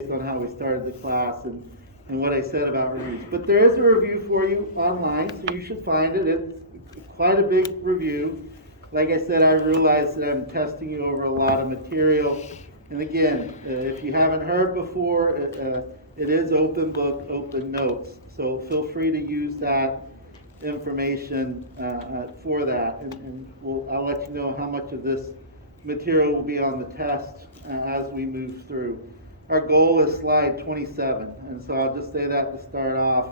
based on how we started the class and what I said about reviews. But there is a review for you online, so you should find it. It's quite a big review. Like I said, I realize that I'm testing you over a lot of material. And again, if you haven't heard before, it is open book, open notes. So feel free to use that information for that. And I'll let you know how much of this material will be on the test as we move through. Our goal is slide 27, and so I'll just say that to start off.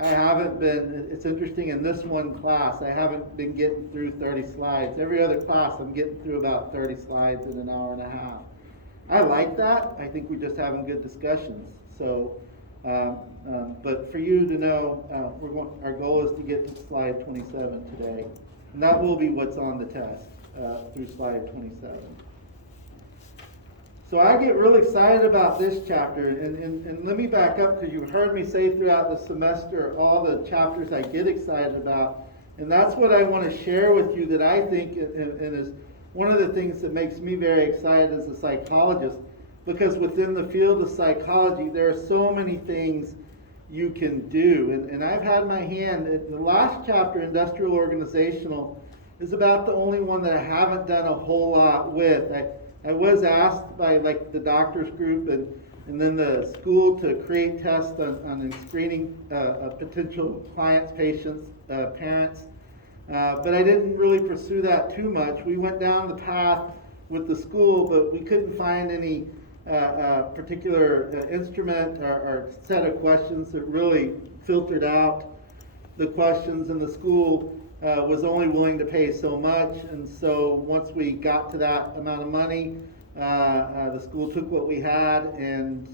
I haven't been, it's interesting, in this one class, I haven't been getting through 30 slides. Every other class, I'm getting through about 30 slides in an hour and a half. I like that. I think we're just having good discussions. So, but for you to know, our goal is to get to slide 27 today. And that will be what's on the test through slide 27. So I get real excited about this chapter, and let me back up, because you've heard me say throughout the semester all the chapters I get excited about, and that's what I want to share with you that I think and is one of the things that makes me very excited as a psychologist, because within the field of psychology there are so many things you can do, and I've had my hand, the last chapter, industrial organizational, is about the only one that I haven't done a whole lot with. I was asked by like the doctors group and then the school to create tests on screening potential clients, patients, parents, but I didn't really pursue that too much. We went down the path with the school, but we couldn't find any particular instrument or set of questions that really filtered out the questions, and the school was only willing to pay so much, and so once we got to that amount of money, the school took what we had, and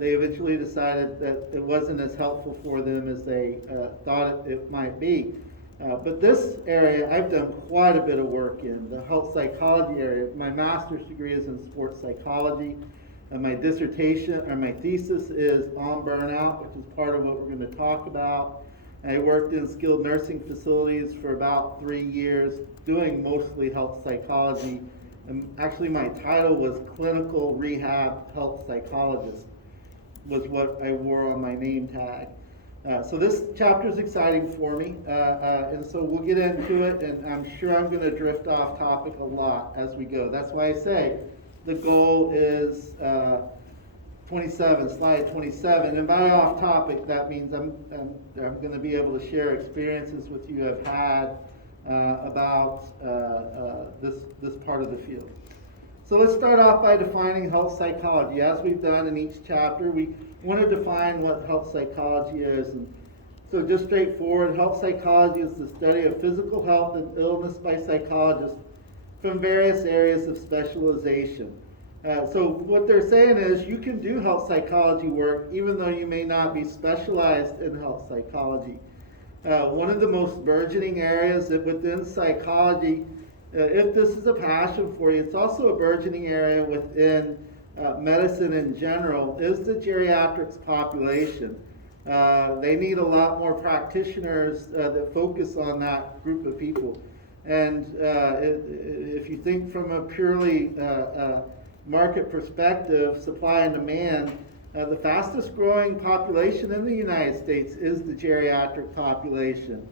they eventually decided that it wasn't as helpful for them as they thought it might be. But this area I've done quite a bit of work in, the health psychology area. My master's degree is in sports psychology, and my dissertation, or my thesis, is on burnout, which is part of what we're going to talk about. I worked in skilled nursing facilities for about 3 years, doing mostly health psychology. And actually, my title was clinical rehab health psychologist, was what I wore on my name tag. So this chapter is exciting for me, and so we'll get into it, and I'm sure I'm going to drift off topic a lot as we go. That's why I say the goal is 27, slide 27, and by off topic, that means I'm going to be able to share experiences with you I've had about this part of the field. So let's start off by defining health psychology. As we've done in each chapter, we want to define what health psychology is. And so just straightforward, health psychology is the study of physical health and illness by psychologists from various areas of specialization. So what they're saying is you can do health psychology work even though you may not be specialized in health psychology. One of the most burgeoning areas within psychology, if this is a passion for you, it's also a burgeoning area within medicine in general, is the geriatrics population. They need a lot more practitioners that focus on that group of people. And if you think from a purely market perspective, supply and demand, the fastest growing population in the United States is the geriatric population.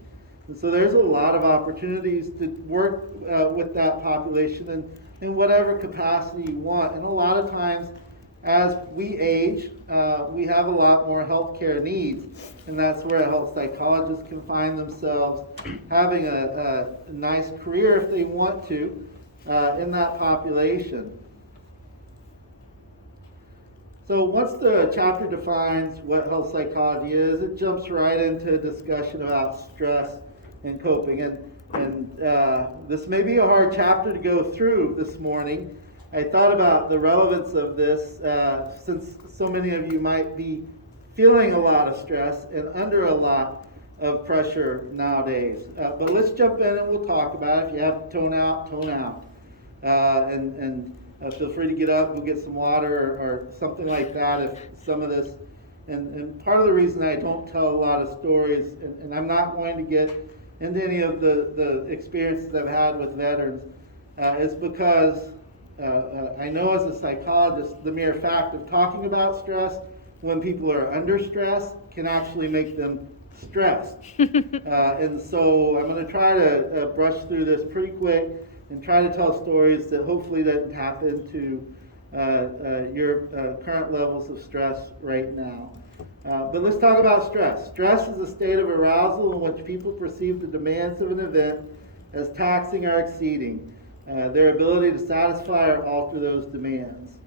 And so there's a lot of opportunities to work with that population in whatever capacity you want. And a lot of times, as we age, we have a lot more healthcare needs, and that's where a health psychologist can find themselves having a nice career if they want to in that population. So once the chapter defines what health psychology is, it jumps right into a discussion about stress and coping. And this may be a hard chapter to go through this morning. I thought about the relevance of this since so many of you might be feeling a lot of stress and under a lot of pressure nowadays. But let's jump in and we'll talk about it. If you have to tone out, tone out. Feel free to get up, go get some water or something like that if some of this, and part of the reason I don't tell a lot of stories, and I'm not going to get into any of the experiences I've had with veterans, is because I know as a psychologist, the mere fact of talking about stress when people are under stress can actually make them stressed. And so I'm going to try to brush through this pretty quick and try to tell stories that hopefully that tap into your current levels of stress right now. But let's talk about stress. Stress is a state of arousal in which people perceive the demands of an event as taxing or exceeding their ability to satisfy or alter those demands.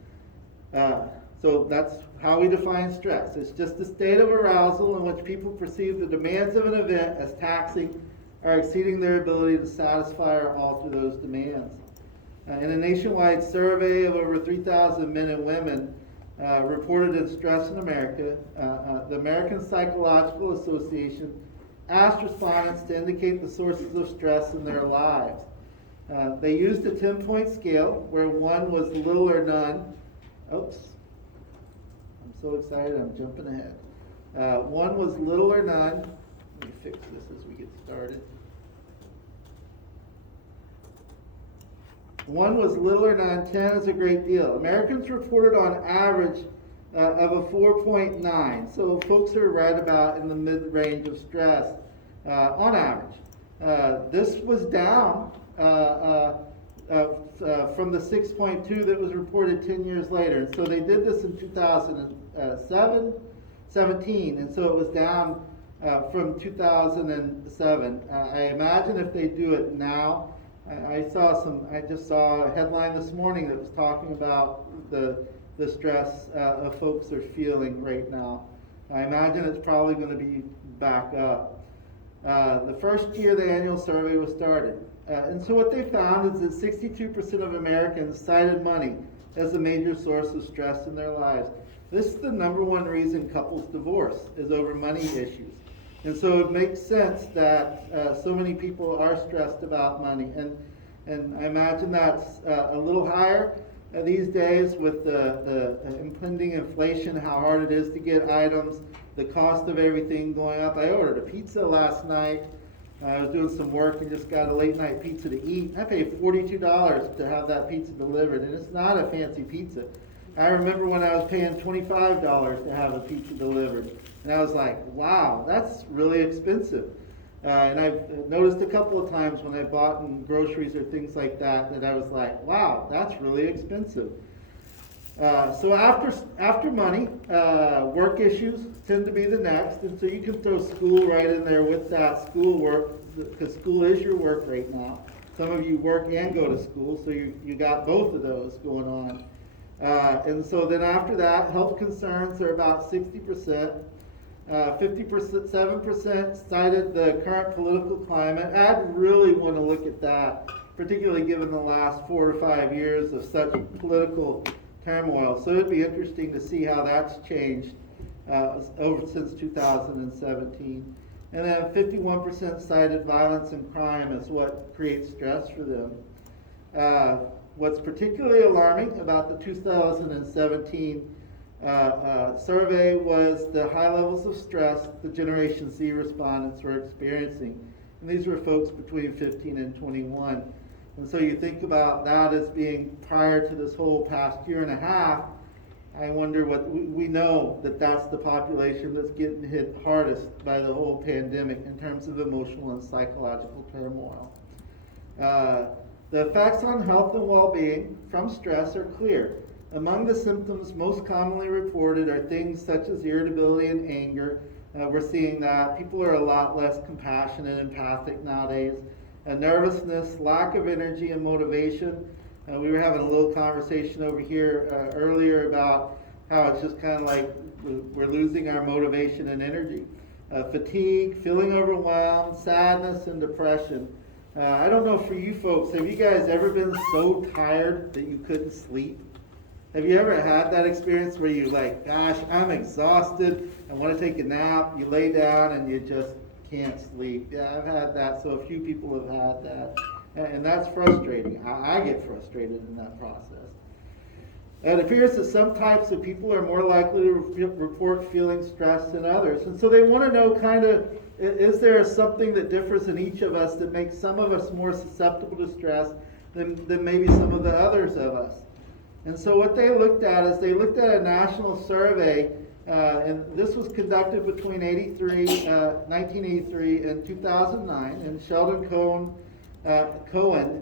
So that's how we define stress. It's just a state of arousal in which people perceive the demands of an event as taxing or exceeding their ability to satisfy or alter those demands. In a nationwide survey of over 3,000 men and women reported in Stress in America, the American Psychological Association asked respondents to indicate the sources of stress in their lives. They used a 10-point scale where 1 was little or none. Oops. I'm so excited, I'm jumping ahead. 1 was little or none. Let me fix this as we get started. 1 was little or none, 10 is a great deal. Americans reported on average of a 4.9, so folks are right about in the mid-range of stress on average. This was down from the 6.2 that was reported 10 years later. And so they did this in 2017, and so it was down from 2007. I imagine if they do it now, I just saw a headline this morning that was talking about the stress of folks are feeling right now. I imagine it's probably going to be back up. The first year the annual survey was started. And so what they found is that 62% of Americans cited money as a major source of stress in their lives. This is the number one reason couples divorce, is over money issues. And so it makes sense that so many people are stressed about money. And I imagine that's a little higher these days with the impending inflation, how hard it is to get items, the cost of everything going up. I ordered a pizza last night. I was doing some work and just got a late night pizza to eat. I paid $42 to have that pizza delivered, and it's not a fancy pizza. I remember when I was paying $25 to have a pizza delivered, and I was like, wow, that's really expensive. And I've noticed a couple of times when I bought in groceries or things like that, that I was like, wow, that's really expensive. So after money, work issues tend to be the next, and so you can throw school right in there with that school work, because school is your work right now. Some of you work and go to school, so you got both of those going on. And so then after that, health concerns are about 60%. 57% cited the current political climate. I'd really want to look at that, particularly given the last 4 or 5 years of such political turmoil. So it'd be interesting to see how that's changed over since 2017. And then 51% cited violence and crime as what creates stress for them. What's particularly alarming about the 2017 survey was the high levels of stress the Generation Z respondents were experiencing. And these were folks between 15 and 21. And so you think about that as being prior to this whole past year and a half. I wonder what we know that that's the population that's getting hit hardest by the whole pandemic in terms of emotional and psychological turmoil. The effects on health and well-being from stress are clear. Among the symptoms most commonly reported are things such as irritability and anger. We're seeing that. People are a lot less compassionate and empathic nowadays. Nervousness, lack of energy and motivation. We were having a little conversation over here earlier about how it's just kind of like we're losing our motivation and energy. Fatigue, feeling overwhelmed, sadness, and depression. I don't know for you folks, have you guys ever been so tired that you couldn't sleep? Have you ever had that experience where you're like, gosh, I'm exhausted, I want to take a nap, you lay down and you just can't sleep? Yeah, I've had that, so a few people have had that. And that's frustrating. I get frustrated in that process. It appears that some types of people are more likely to report feeling stressed than others. And so they want to know kind of, is there something that differs in each of us that makes some of us more susceptible to stress than maybe some of the others of us. And so what they looked at is they looked at a national survey, and this was conducted between 1983 and 2009, and Sheldon Cohen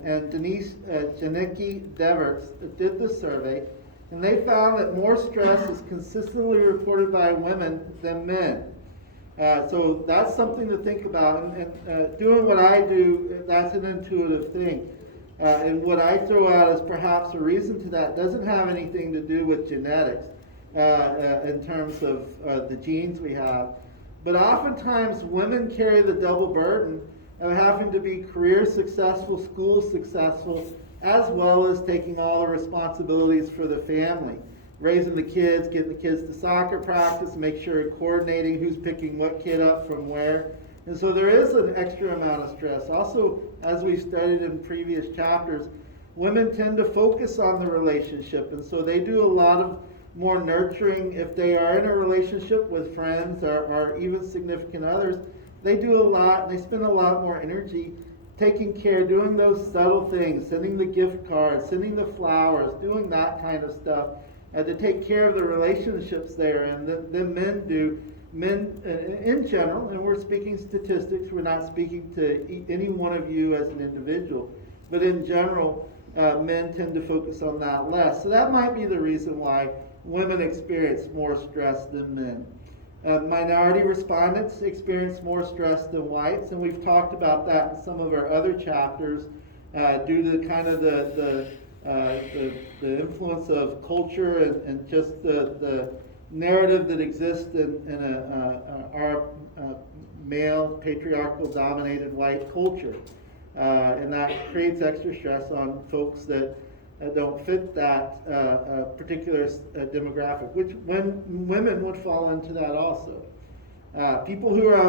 and Denise Janicki Deverts did the survey, and they found that more stress is consistently reported by women than men. So that's something to think about, and doing what I do, that's an intuitive thing. And what I throw out as perhaps a reason to that doesn't have anything to do with genetics in terms of the genes we have. But oftentimes women carry the double burden of having to be career successful, school successful, as well as taking all the responsibilities for the family. Raising the kids, getting the kids to soccer practice, make sure coordinating who's picking what kid up from where. And so there is an extra amount of stress. Also, as we studied in previous chapters, women tend to focus on the relationship, and so they do a lot of more nurturing. If they are in a relationship with friends or even significant others, they do a lot, they spend a lot more energy taking care, doing those subtle things, sending the gift cards, sending the flowers, doing that kind of stuff, to take care of the relationships there, and than men do. Men in general, and we're speaking statistics, we're not speaking to any one of you as an individual, but in general, men tend to focus on that less. So that might be the reason why women experience more stress than men. Minority respondents experience more stress than whites, and we've talked about that in some of our other chapters, due to kind of the influence of culture and just the narrative that exists in our male, patriarchal dominated white culture. And that creates extra stress on folks that don't fit that particular demographic, which women would fall into that also. People who are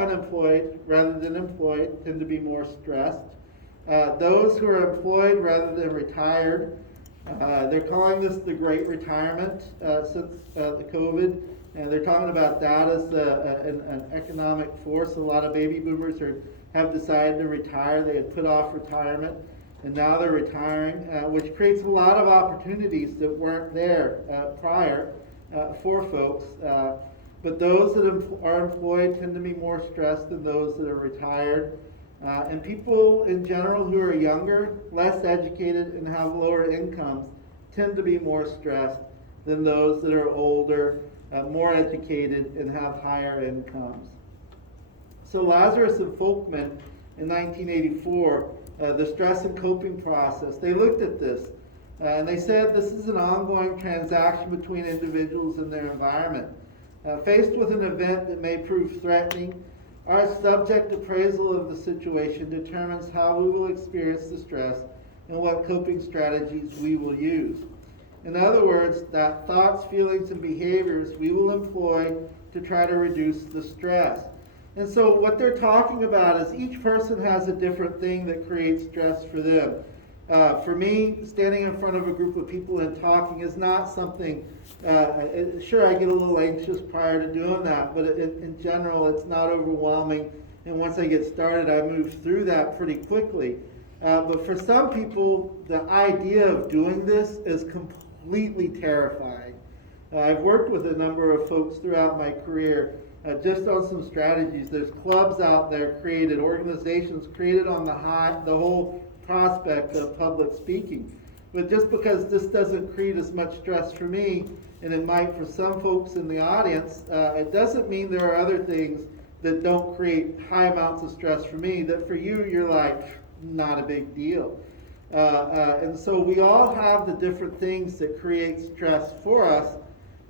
unemployed rather than employed tend to be more stressed. Those who are employed rather than retired, they're calling this the Great Retirement since the COVID, and they're talking about that as an economic force. A lot of baby boomers have decided to retire. They had put off retirement, and now they're retiring, which creates a lot of opportunities that weren't there prior for folks. But those that are employed tend to be more stressed than those that are retired. And people in general who are younger, less educated, and have lower incomes tend to be more stressed than those that are older, more educated, and have higher incomes. So Lazarus and Folkman in 1984, the stress and coping process, they looked at this, and they said this is an ongoing transaction between individuals and their environment. Faced with an event that may prove threatening, our subject appraisal of the situation determines how we will experience the stress and what coping strategies we will use. In other words, that thoughts, feelings, and behaviors we will employ to try to reduce the stress. And so what they're talking about is each person has a different thing that creates stress for them. For me, standing in front of a group of people and talking is not something, sure, I get a little anxious prior to doing that, but in general, it's not overwhelming. And once I get started, I move through that pretty quickly. But for some people, the idea of doing this is completely terrifying. I've worked with a number of folks throughout my career just on some strategies. There's clubs out there created, organizations created on the whole prospect of public speaking. But just because this doesn't create as much stress for me, and it might for some folks in the audience, it doesn't mean there are other things that don't create high amounts of stress for me that for you, you're like, not a big deal. And so we all have the different things that create stress for us,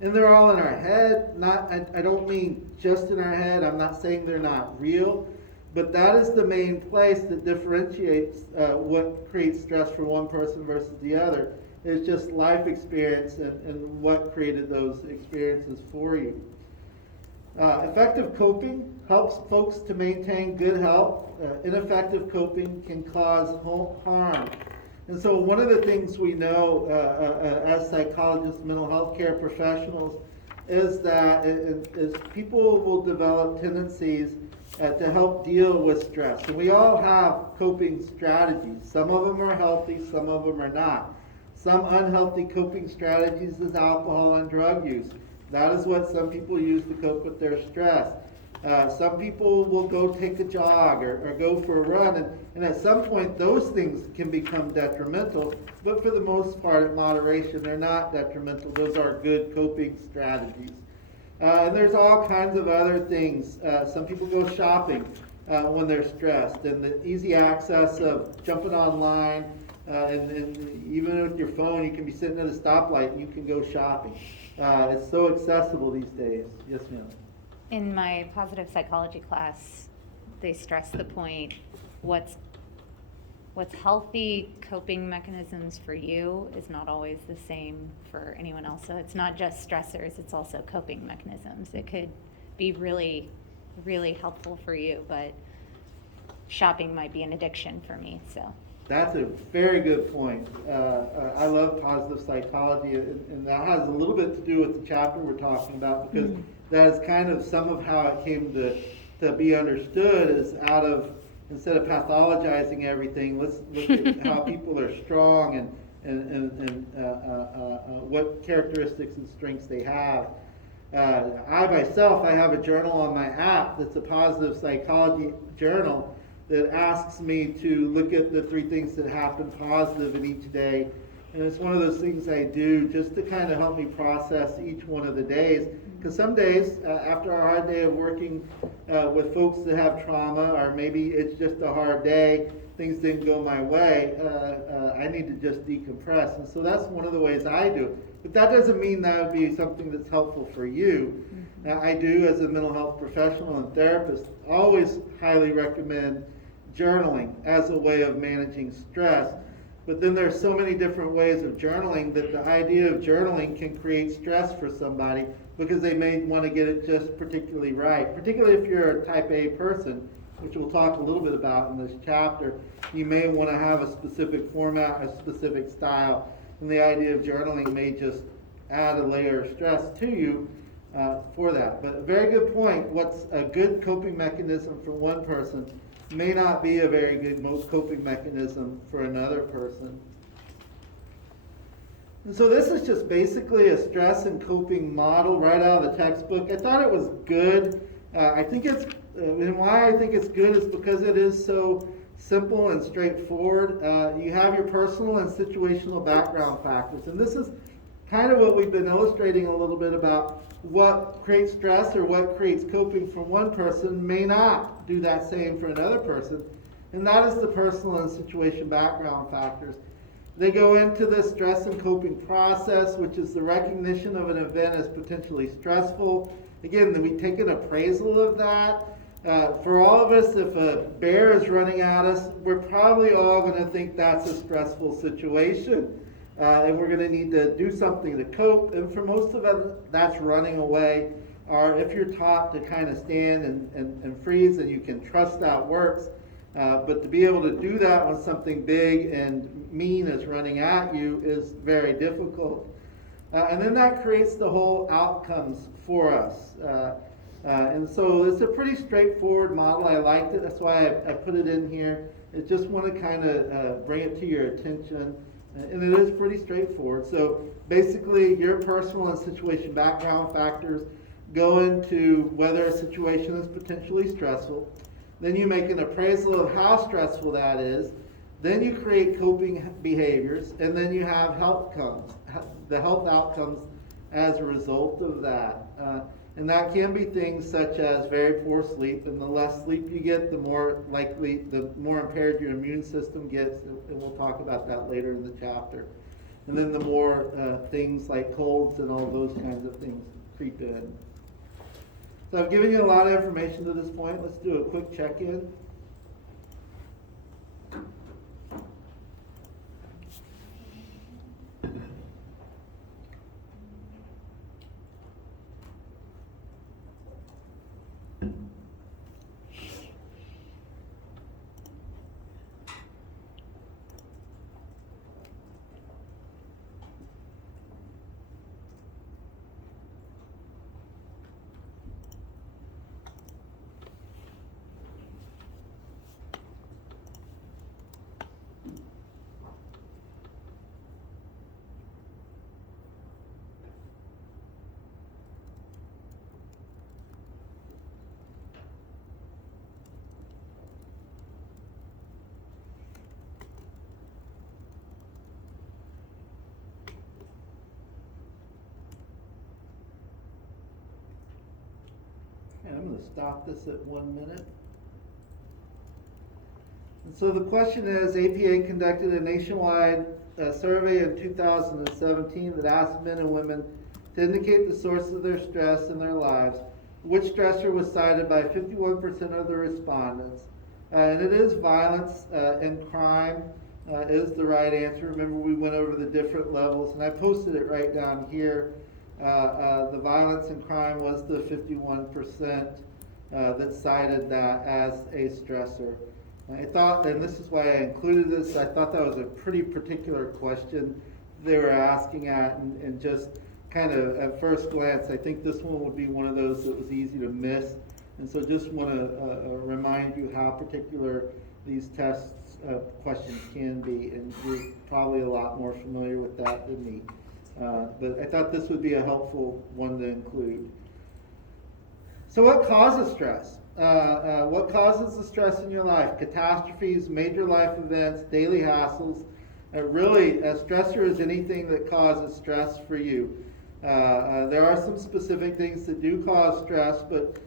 and they're all in our head. I don't mean just in our head. I'm not saying they're not real. But that is the main place that differentiates what creates stress for one person versus the other. It's just life experience and what created those experiences for you. Effective coping helps folks to maintain good health. Ineffective coping can cause harm. And so one of the things we know as psychologists, mental health care professionals, is that is people will develop tendencies to help deal with stress. And we all have coping strategies. Some of them are healthy, some of them are not. Some unhealthy coping strategies is alcohol and drug use. That is what some people use to cope with their stress. Some people will go take a jog or go for a run, and at some point those things can become detrimental, but for the most part, in moderation, they're not detrimental. Those are good coping strategies. And there's all kinds of other things. Some people go shopping when they're stressed, and the easy access of jumping online, and even with your phone, you can be sitting at a stoplight and you can go shopping. It's so accessible these days. Yes, ma'am. In my positive psychology class, they stress the point, what's healthy coping mechanisms for you is not always the same for anyone else. So it's not just stressors, it's also coping mechanisms. It could be really, really helpful for you, but shopping might be an addiction for me, so. That's a very good point. I love positive psychology, and that has a little bit to do with the chapter we're talking about, because that is kind of some of how it came to be understood, is out of, instead of pathologizing everything, let's look at how people are strong and what characteristics and strengths they have. I myself, I have a journal on my app that's a positive psychology journal that asks me to look at the 3 things that happen positive in each day. And it's one of those things I do just to kind of help me process each one of the days. Because some days, after a hard day of working with folks that have trauma, or maybe it's just a hard day, things didn't go my way, I need to just decompress. And so that's one of the ways I do it. But that doesn't mean that would be something that's helpful for you. Now, I do, as a mental health professional and therapist, always highly recommend journaling as a way of managing stress. But then there's so many different ways of journaling that the idea of journaling can create stress for somebody, because they may want to get it just particularly right. Particularly if you're a type A person, which we'll talk a little bit about in this chapter, you may want to have a specific format, a specific style, and the idea of journaling may just add a layer of stress to you for that. But a very good point. What's a good coping mechanism for one person may not be a very good coping mechanism for another person. And so this is just basically a stress and coping model right out of the textbook. I thought it was good. I think it's, and why I think it's good is because it is so simple and straightforward. You have your personal and situational background factors. And this is kind of what we've been illustrating a little bit about. What creates stress or what creates coping for one person may not do that same for another person. And that is the personal and situation background factors. They go into the stress and coping process, which is the recognition of an event as potentially stressful. Again, we take an appraisal of that. For all of us, if a bear is running at us, we're probably all going to think that's a stressful situation. And we're going to need to do something to cope. And for most of us, that's running away. Or if you're taught to kind of stand and freeze, and you can trust that works. But to be able to do that when something big and mean is running at you is very difficult. And then that creates the whole outcomes for us. And so it's a pretty straightforward model. I liked it. That's why I put it in here. I just want to kind of bring it to your attention. And it is pretty straightforward. So basically, your personal and situation background factors go into whether a situation is potentially stressful. Then you make an appraisal of how stressful that is. Then you create coping behaviors. And then you have the health outcomes as a result of that. And that can be things such as very poor sleep. And the less sleep you get, the more likely, the more impaired your immune system gets. And we'll talk about that later in the chapter. And then the more things like colds and all those kinds of things creep in. So I've given you a lot of information to this point. Let's do a quick check-in. going to stop this at 1 minute. And so the question is, APA conducted a nationwide survey in 2017 that asked men and women to indicate the source of their stress in their lives. Which stressor was cited by 51% of the respondents? And it is violence and crime is the right answer. Remember, we went over the different levels, and I posted it right down here. The violence and crime was the 51% that cited that as a stressor. I thought, and this is why I included this, I thought that was a pretty particular question they were asking at, and just kind of at first glance, I think this one would be one of those that was easy to miss. And so just want to remind you how particular these tests questions can be, and you're probably a lot more familiar with that than me. But I thought this would be a helpful one to include. So what causes stress? What causes the stress in your life? Catastrophes, major life events, daily hassles. Really, a stressor is anything that causes stress for you. There are some specific things that do cause stress, but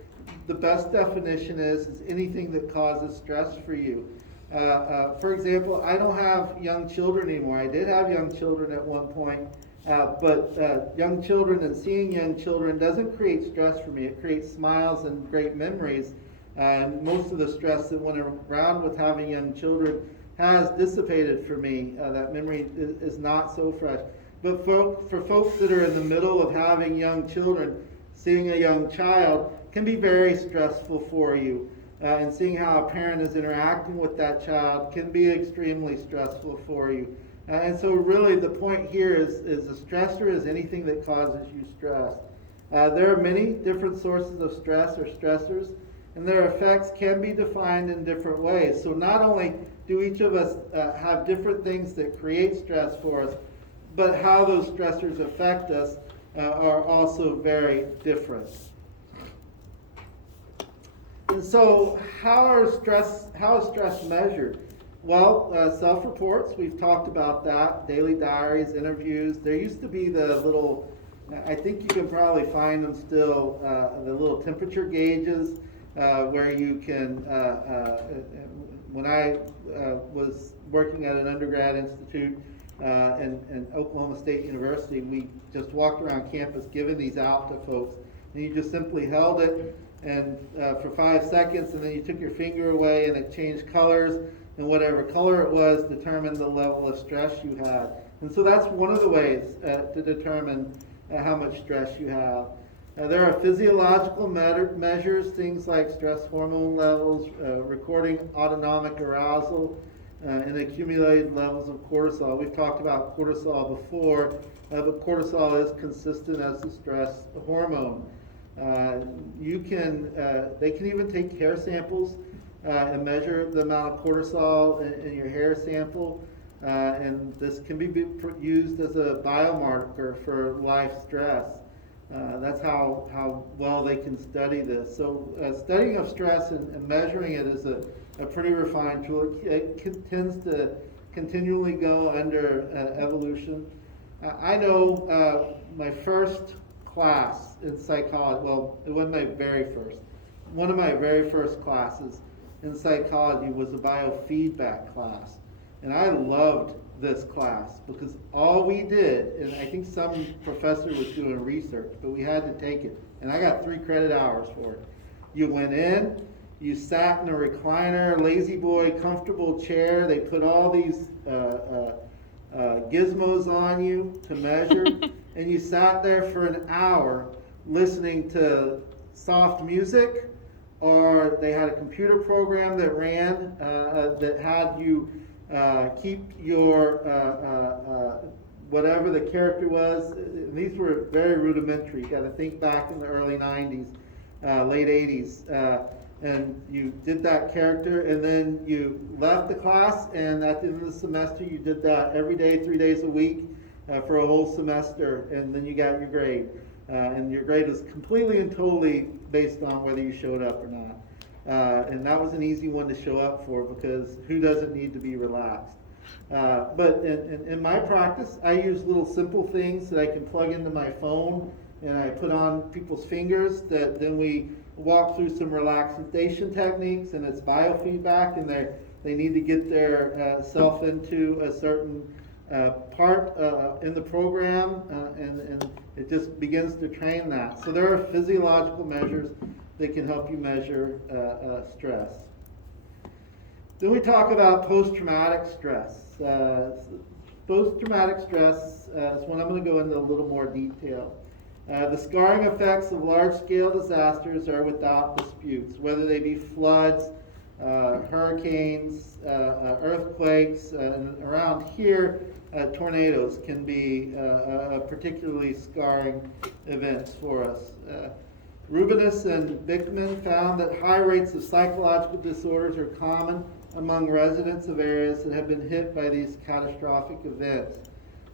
the best definition is anything that causes stress for you. For example, I don't have young children anymore. I did have young children at one point, but young children and seeing young children doesn't create stress for me. It creates smiles and great memories. And most of the stress that went around with having young children has dissipated for me. That memory is not so fresh. But for folks that are in the middle of having young children, seeing a young child can be very stressful for you. And seeing how a parent is interacting with that child can be extremely stressful for you. And so really the point here is a stressor is anything that causes you stress. There are many different sources of stress or stressors, and their effects can be defined in different ways. So not only do each of us have different things that create stress for us, but how those stressors affect us are also very different. And so how is stress measured? Well, self-reports, we've talked about that, daily diaries, interviews. There used to be the little, I think you can probably find them still, the little temperature gauges where you can, when I was working at an undergrad institute in Oklahoma State University, we just walked around campus giving these out to folks. And you just simply held it and for 5 seconds, and then you took your finger away and it changed colors, and whatever color it was determined the level of stress you had. And so that's one of the ways to determine how much stress you have. There are physiological measures, things like stress hormone levels, recording autonomic arousal, and accumulated levels of cortisol. We've talked about cortisol before, but cortisol is consistent as the stress hormone. They can even take hair samples and measure the amount of cortisol in your hair sample, and this can be used as a biomarker for life stress. That's how well they can study this. So studying of stress and measuring it is a pretty refined tool. It tends to continually go under evolution. I know my first class in psychology, well, it wasn't my very first. One of my very first classes in psychology was a biofeedback class. And I loved this class because all we did, and I think some professor was doing research, but we had to take it. And I got 3 credit hours for it. You went in, you sat in a recliner, lazy boy, comfortable chair. They put all these gizmos on you to measure. And you sat there for an hour listening to soft music, or they had a computer program that ran that had you keep your whatever the character was. These were very rudimentary. You got to think back in the early 90s, late 80s. And you did that character, and then you left the class, and at the end of the semester you did that every day, 3 days a week for a whole semester, and then you got your grade. And your grade was completely and totally based on whether you showed up or not. And that was an easy one to show up for, because who doesn't need to be relaxed? But in my practice, I use little simple things that I can plug into my phone and I put on people's fingers. That then we walk through some relaxation techniques, and it's biofeedback, and they need to get their self into a certain part in the program, and it just begins to train that. So there are physiological measures that can help you measure stress. Then we talk about post-traumatic stress. Post-traumatic stress is one I'm going to go into a little more detail. The scarring effects of large-scale disasters are without disputes, whether they be floods, hurricanes, earthquakes, and around here, tornadoes can be particularly scarring events for us. Rubinus and Bickman found that high rates of psychological disorders are common among residents of areas that have been hit by these catastrophic events.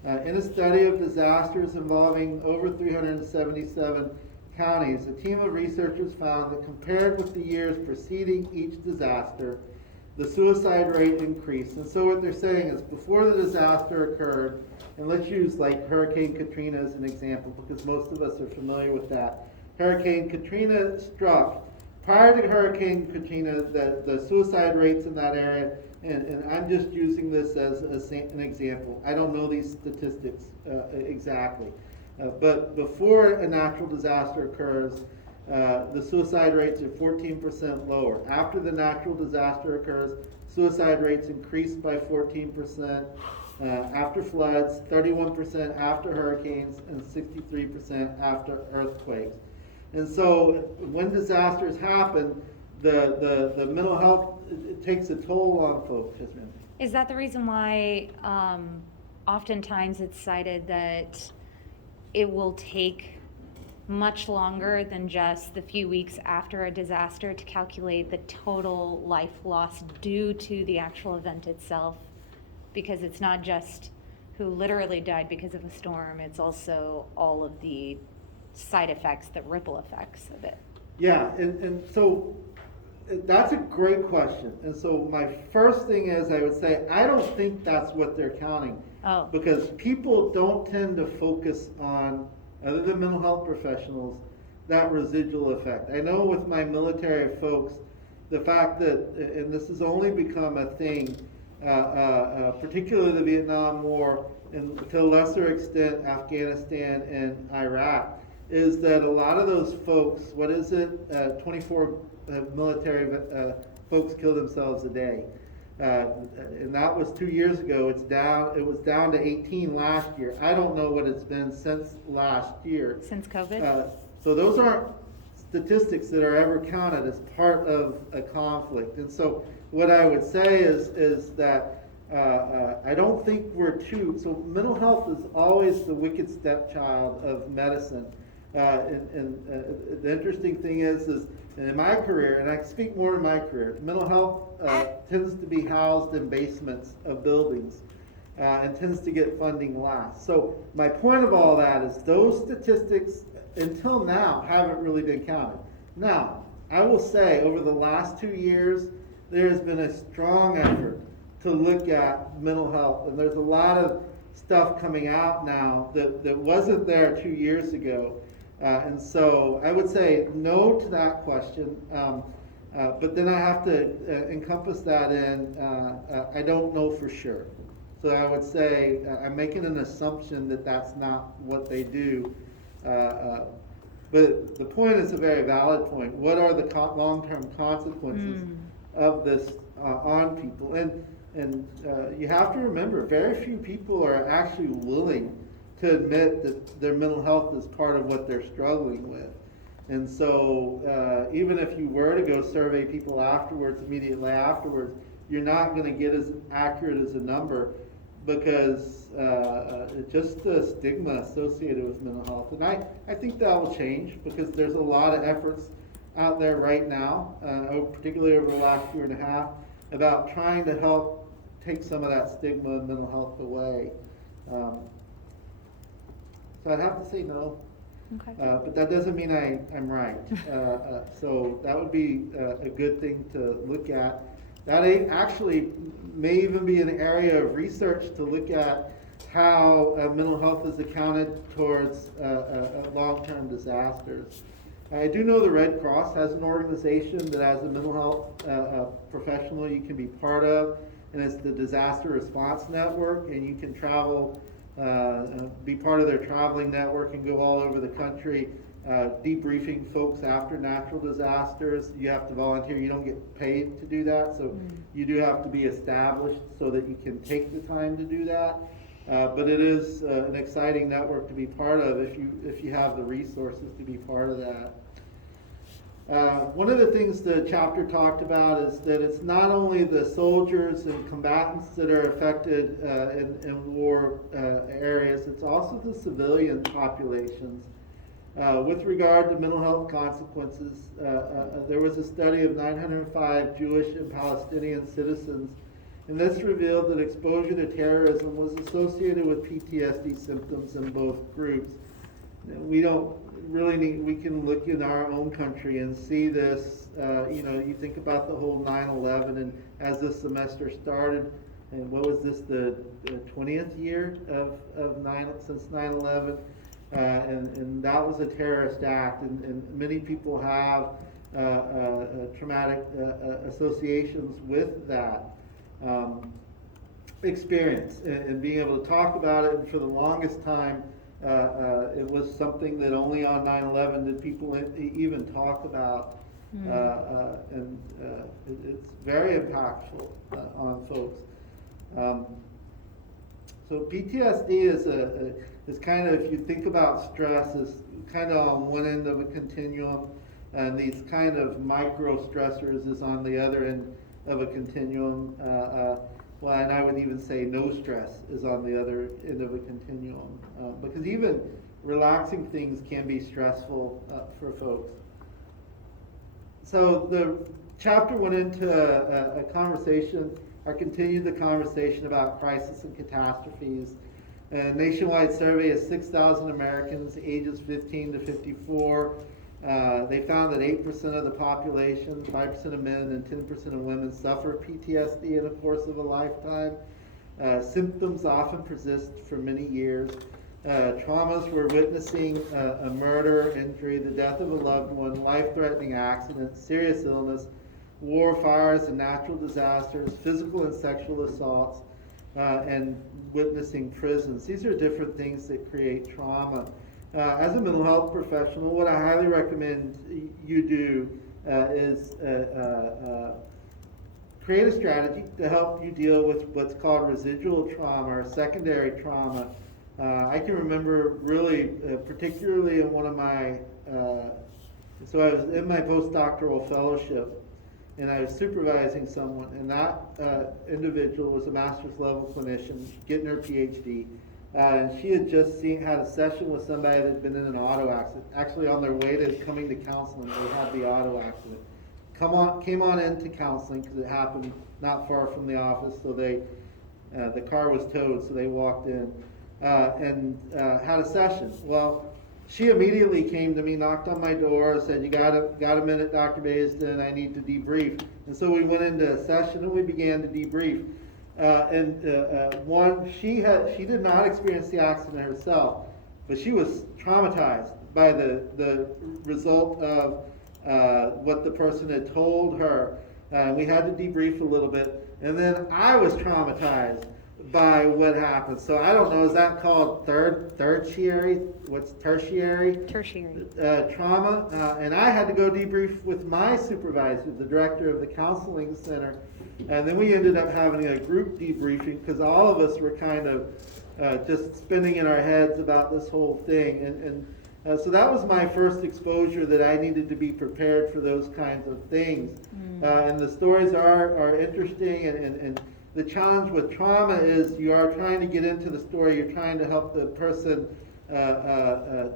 In a study of disasters involving over 377 counties, a team of researchers found that compared with the years preceding each disaster, the suicide rate increased. And so what they're saying is before the disaster occurred, and let's use like Hurricane Katrina as an example because most of us are familiar with that. Hurricane Katrina struck. Prior to Hurricane Katrina, the suicide rates in that area, and I'm just using this as an example. I don't know these statistics exactly. But before a natural disaster occurs, the suicide rates are 14% lower. After the natural disaster occurs, suicide rates increase by 14%. After floods, 31% after hurricanes, and 63% after earthquakes. And so when disasters happen, the mental health, it takes a toll on folks. Yes, ma'am. Is that the reason why oftentimes it's cited that it will take much longer than just the few weeks after a disaster to calculate the total life loss due to the actual event itself? Because it's not just who literally died because of a storm, it's also all of the side effects, the ripple effects of it. Yeah, and so that's a great question. And so my first thing is I would say I don't think that's what they're counting. Oh. Because people don't tend to focus on, other than mental health professionals, that residual effect. I know with my military folks, the fact that, and this has only become a thing, particularly the Vietnam War, and to a lesser extent Afghanistan and Iraq, is that a lot of those folks, 24 military folks kill themselves a day. And that was 2 years ago. It was down to 18 last year. I don't know what it's been since last year. Since COVID? So those aren't statistics that are ever counted as part of a conflict. And so what I would say is that I don't think so mental health is always the wicked stepchild of medicine. And the interesting thing is in my career, and I speak more in my career, mental health tends to be housed in basements of buildings and tends to get funding last. So my point of all that is those statistics until now haven't really been counted. Now, I will say over the last 2 years, there has been a strong effort to look at mental health, and there's a lot of stuff coming out now that wasn't there 2 years ago. And so I would say no to that question, but then I have to encompass that in I don't know for sure. So I would say I'm making an assumption that that's not what they do. But the point is a very valid point. What are the long-term consequences of this on people? And you have to remember, very few people are actually willing to admit that their mental health is part of what they're struggling with. And so even if you were to go survey people afterwards, immediately afterwards, you're not going to get as accurate as a number because just the stigma associated with mental health. And I think that will change because there's a lot of efforts out there right now, particularly over the last year and a half, about trying to help take some of that stigma of mental health away. So I'd have to say no, Okay. but that doesn't mean I'm right. So that would be a good thing to look at. That actually may even be an area of research to look at how mental health is accounted towards long-term disasters. I do know the Red Cross has an organization that as a mental health professional you can be part of, and it's the Disaster Response Network, and you can travel, be part of their traveling network and go all over the country debriefing folks after natural disasters. You have to volunteer, you don't get paid to do that, so you do have to be established so that you can take the time to do that. But it is an exciting network to be part of if you have the resources to be part of that. One of the things the chapter talked about is that it's not only the soldiers and combatants that are affected in war areas, it's also the civilian populations. With regard to mental health consequences, there was a study of 905 Jewish and Palestinian citizens, and this revealed that exposure to terrorism was associated with PTSD symptoms in both groups. We don't really need, we can look in our own country and see this. You think about the whole 9/11, and as this semester started, and what was this, the 20th year since 9/11? And that was a terrorist act, and many people have traumatic associations with that experience, and being able to talk about it. And for the longest time, it was something that only on 9/11 did people even talk about, and it's very impactful on folks. So PTSD is kind of, if you think about stress, is kind of on one end of a continuum, and these kind of micro stressors is on the other end of a continuum. Well, and I would even say no stress is on the other end of a continuum, because even relaxing things can be stressful for folks. So the chapter went into a conversation, or continued the conversation about crisis and catastrophes. A nationwide survey of 6,000 Americans ages 15 to 54. They found that 8% of the population, 5% of men and 10% of women suffer PTSD in the course of a lifetime. Symptoms often persist for many years. Traumas we're witnessing a murder, injury, the death of a loved one, life-threatening accident, serious illness, war, fires, and natural disasters, physical and sexual assaults, and witnessing prisons. These are different things that create trauma. As a mental health professional, what I highly recommend you do is create a strategy to help you deal with what's called residual trauma or secondary trauma. I can remember really, particularly in one of my, so I was in my postdoctoral fellowship, and I was supervising someone, and that individual was a master's level clinician getting her PhD. And she had just had a session with somebody that had been in an auto accident. Actually, on their way to coming to counseling, they had the auto accident. Came on into counseling because it happened not far from the office. So the car was towed, so they walked in and had a session. Well, she immediately came to me, knocked on my door, said, "You got a minute, Dr. Baisden? I need to debrief." And so we went into a session and we began to debrief. She did not experience the accident herself, but she was traumatized by the result of what the person had told her. We had to debrief a little bit, and then I was traumatized by what happened. So I don't know, is that called tertiary? What's tertiary? Tertiary. Trauma. And I had to go debrief with my supervisor, the director of the counseling center. And then we ended up having a group debriefing because all of us were kind of just spinning in our heads about this whole thing. And so that was my first exposure that I needed to be prepared for those kinds of things. And the stories are interesting, and the challenge with trauma is you are trying to get into the story, you're trying to help the person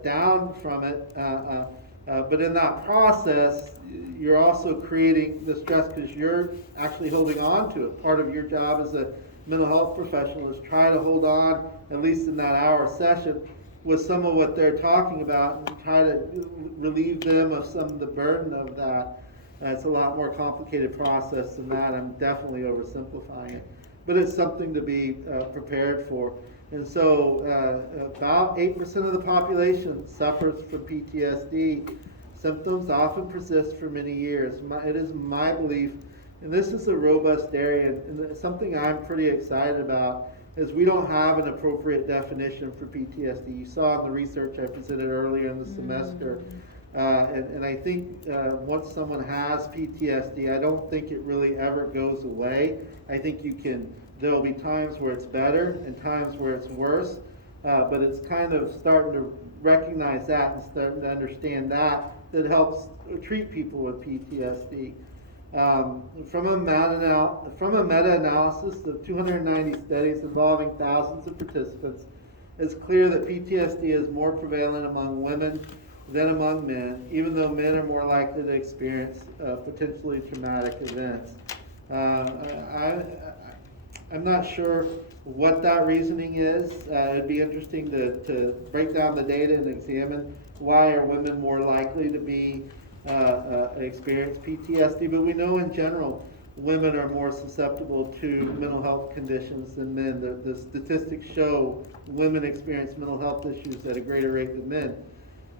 down from it, but in that process, you're also creating the stress because you're actually holding on to it. Part of your job as a mental health professional is try to hold on, at least in that hour session, with some of what they're talking about and try to relieve them of some of the burden of that. It's a lot more complicated process than that. I'm definitely oversimplifying it. But it's something to be prepared for. And so about 8% of the population suffers from PTSD. Symptoms often persist for many years. It is my belief, and this is a robust area, and something I'm pretty excited about, is we don't have an appropriate definition for PTSD. You saw in the research I presented earlier in the semester. And I think once someone has PTSD, I don't think it really ever goes away. I think there'll be times where it's better and times where it's worse, but it's kind of starting to recognize that and starting to understand that helps treat people with PTSD. From a meta-analysis of 290 studies involving thousands of participants, it's clear that PTSD is more prevalent among women than among men, even though men are more likely to experience potentially traumatic events. I'm not sure what that reasoning is. It'd be interesting to break down the data and examine why are women more likely to be experience PTSD, but we know in general women are more susceptible to mental health conditions than men. The statistics show women experience mental health issues at a greater rate than men.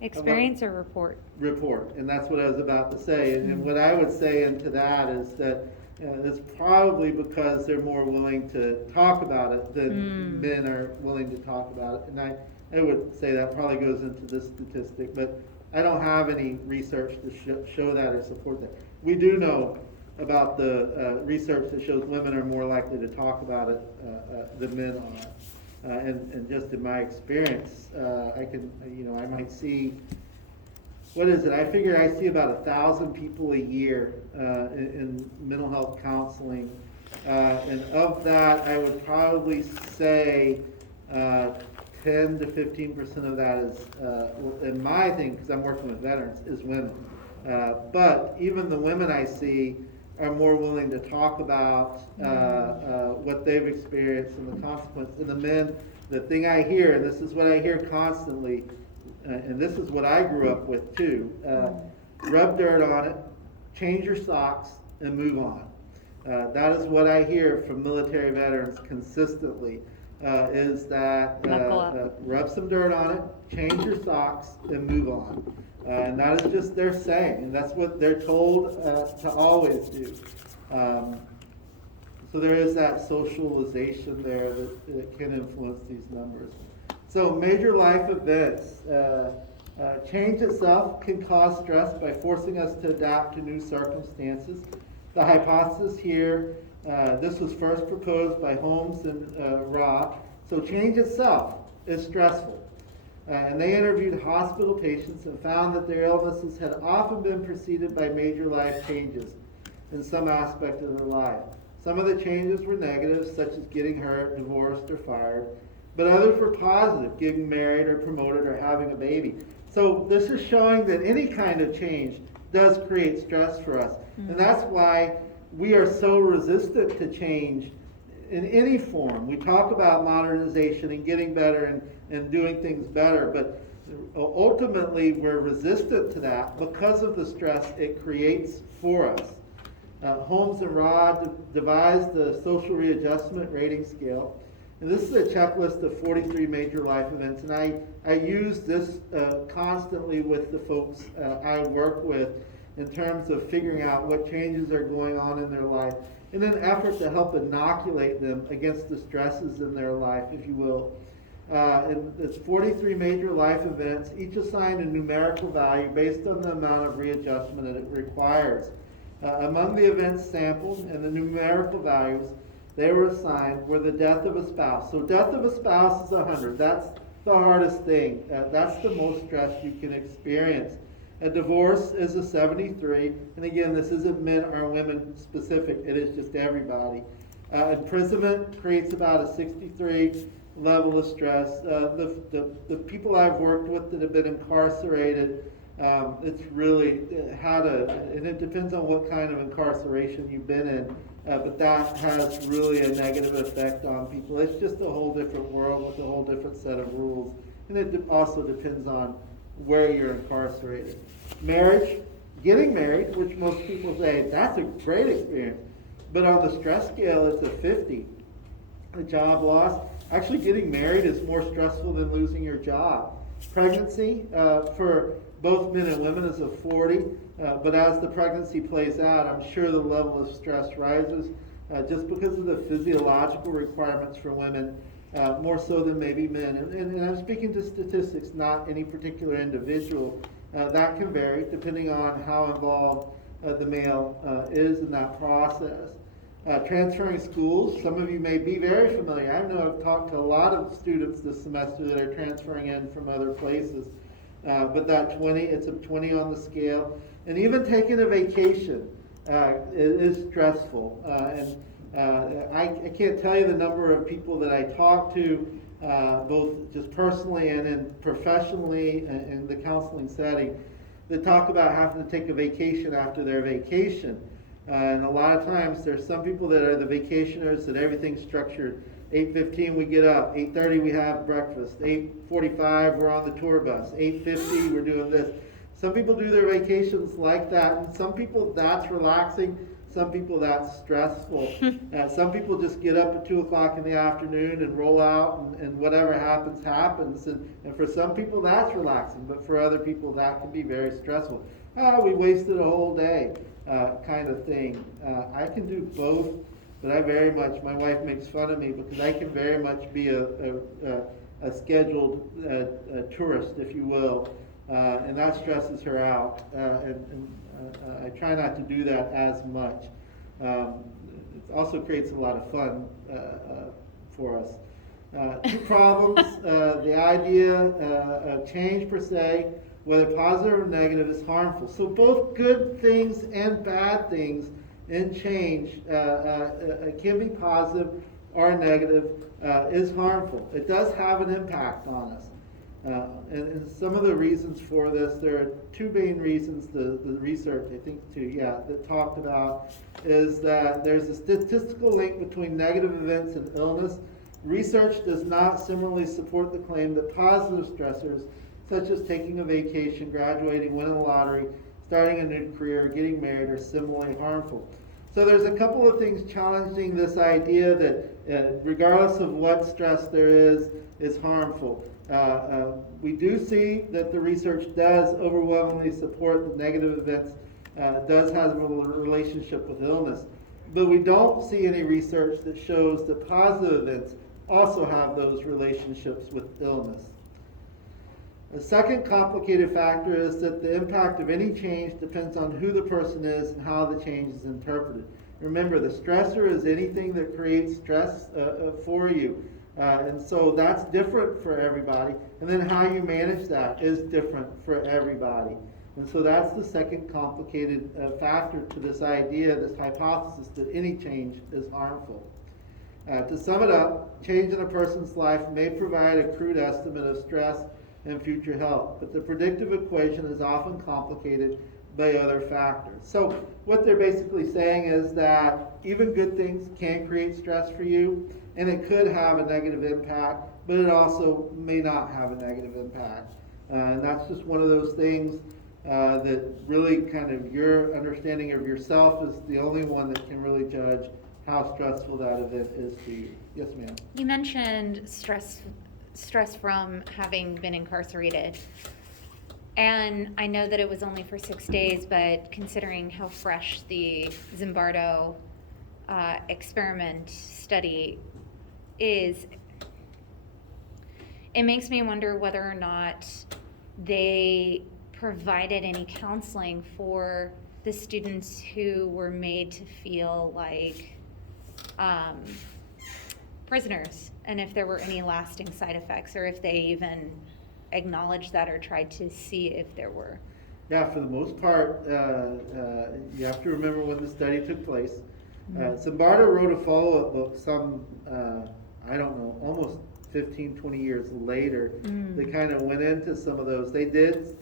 Experience or report? Report, and that's what I was about to say. And what I would say into that is that it's probably because they're more willing to talk about it than men are willing to talk about it. And I would say that probably goes into this statistic, but I don't have any research to show that or support that. We do know about the research that shows women are more likely to talk about it than men are. And just in my experience, I might see, what is it? I figure I see about 1,000 people a year in mental health counseling. And of that, I would probably say 10 to 15% of that is, in my thing, because I'm working with veterans, is women. But even the women I see are more willing to talk about what they've experienced and the consequences. And the men, the thing I hear, and this is what I hear constantly, and this is what I grew up with too, rub dirt on it, change your socks, and move on. That is what I hear from military veterans consistently, is that rub some dirt on it, change your socks, and move on. And that is just their saying, and that's what they're told to always do. So there is that socialization there that can influence these numbers. So major life events. Change itself can cause stress by forcing us to adapt to new circumstances. The hypothesis here, this was first proposed by Holmes and Ra. So change itself is stressful. And they interviewed hospital patients and found that their illnesses had often been preceded by major life changes in some aspect of their life. Some of the changes were negative, such as getting hurt, divorced, or fired, but others were positive, getting married or promoted or having a baby. So this is showing that any kind of change does create stress for us. And that's why we are so resistant to change in any form. We talk about modernization and getting better and doing things better, but ultimately we're resistant to that because of the stress it creates for us. Holmes and Ra devised the social readjustment rating scale, and this is a checklist of 43 major life events, and I use this constantly with the folks I work with in terms of figuring out what changes are going on in their life in an effort to help inoculate them against the stresses in their life, if you will. And it's 43 major life events, each assigned a numerical value based on the amount of readjustment that it requires. Among the events sampled and the numerical values they were assigned were the death of a spouse. So death of a spouse is 100. That's the hardest thing. That's the most stress you can experience. A divorce is a 73. And again, this isn't men or women specific. It is just everybody. Imprisonment creates about a 63 level of stress. The people I've worked with that have been incarcerated, it's really and it depends on what kind of incarceration you've been in, but that has really a negative effect on people. It's just a whole different world with a whole different set of rules, and it also depends on where you're incarcerated. Marriage, getting married, which most people say, that's a great experience, but on the stress scale, it's a 50. A job loss, Actually, getting married is more stressful than losing your job. Pregnancy, for both men and women, is a 40, but as the pregnancy plays out, I'm sure the level of stress rises, just because of the physiological requirements for women, more so than maybe men. And I'm speaking to statistics, not any particular individual. That can vary depending on how involved the male is in that process. Transferring schools, some of you may be very familiar. I know I've talked to a lot of students this semester that are transferring in from other places. But that 20, it's a 20 on the scale. And even taking a vacation is stressful. I can't tell you the number of people that I talk to, both just personally and then professionally in the counseling setting, that talk about having to take a vacation after their vacation. And a lot of times there's some people that are the vacationers that everything's structured. 8:15 we get up, 8:30 we have breakfast, 8:45 we're on the tour bus, 8:50 we're doing this. Some people do their vacations like that, and some people that's relaxing, some people that's stressful. Some people just get up at 2 o'clock in the afternoon and roll out, and whatever happens, happens. And for some people that's relaxing, but for other people that can be very stressful. Oh, we wasted a whole day, kind of thing. I can do both. But I very much, my wife makes fun of me because I can very much be a scheduled tourist, if you will, and that stresses her out. And I try not to do that as much. It also creates a lot of fun for us. Two problems. The idea of change per se, whether positive or negative, is harmful. So both good things and bad things in change can be positive or negative, is harmful. It does have an impact on us. And some of the reasons for this, there are two main reasons the research, I think, that talked about, is that there's a statistical link between negative events and illness. Research does not similarly support the claim that positive stressors, such as taking a vacation, graduating, winning the lottery, starting a new career, getting married, are similarly harmful. So there's a couple of things challenging this idea that regardless of what stress there is harmful. We do see that the research does overwhelmingly support that negative events does have a relationship with illness. But we don't see any research that shows that positive events also have those relationships with illness. The second complicated factor is that the impact of any change depends on who the person is and how the change is interpreted. Remember, the stressor is anything that creates stress for you. And so that's different for everybody. And then how you manage that is different for everybody. And so that's the second complicated factor to this idea, this hypothesis that any change is harmful. To sum it up, change in a person's life may provide a crude estimate of stress and future health, but the predictive equation is often complicated by other factors. So what they're basically saying is that even good things can create stress for you, and it could have a negative impact, but it also may not have a negative impact. And that's just one of those things that really kind of your understanding of yourself is the only one that can really judge how stressful that event is to you. Yes, ma'am. You mentioned stress from having been incarcerated. And I know that it was only for 6 days, but considering how fresh the Zimbardo experiment study is, it makes me wonder whether or not they provided any counseling for the students who were made to feel like prisoners, and if there were any lasting side effects, or if they even acknowledged that or tried to see if there were. Yeah, for the most part, you have to remember when the study took place. Zimbardo wrote a follow-up book I don't know, almost 15, 20 years later. They kind of went into some of those. They did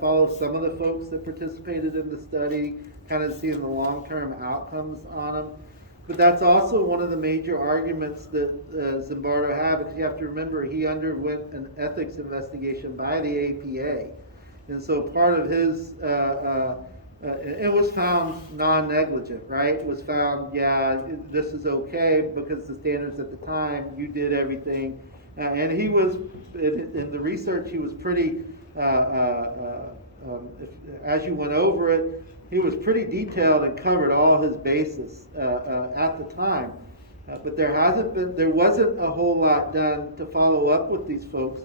follow some of the folks that participated in the study, kind of seeing the long-term outcomes on them. But that's also one of the major arguments that Zimbardo had, because you have to remember he underwent an ethics investigation by the APA. And so part of his it was found non-negligent, right? It was found, yeah, this is okay because the standards at the time, you did everything. And he was, in the research, he was pretty, as you went over it, he was pretty detailed and covered all his bases at the time. But there wasn't a whole lot done to follow up with these folks,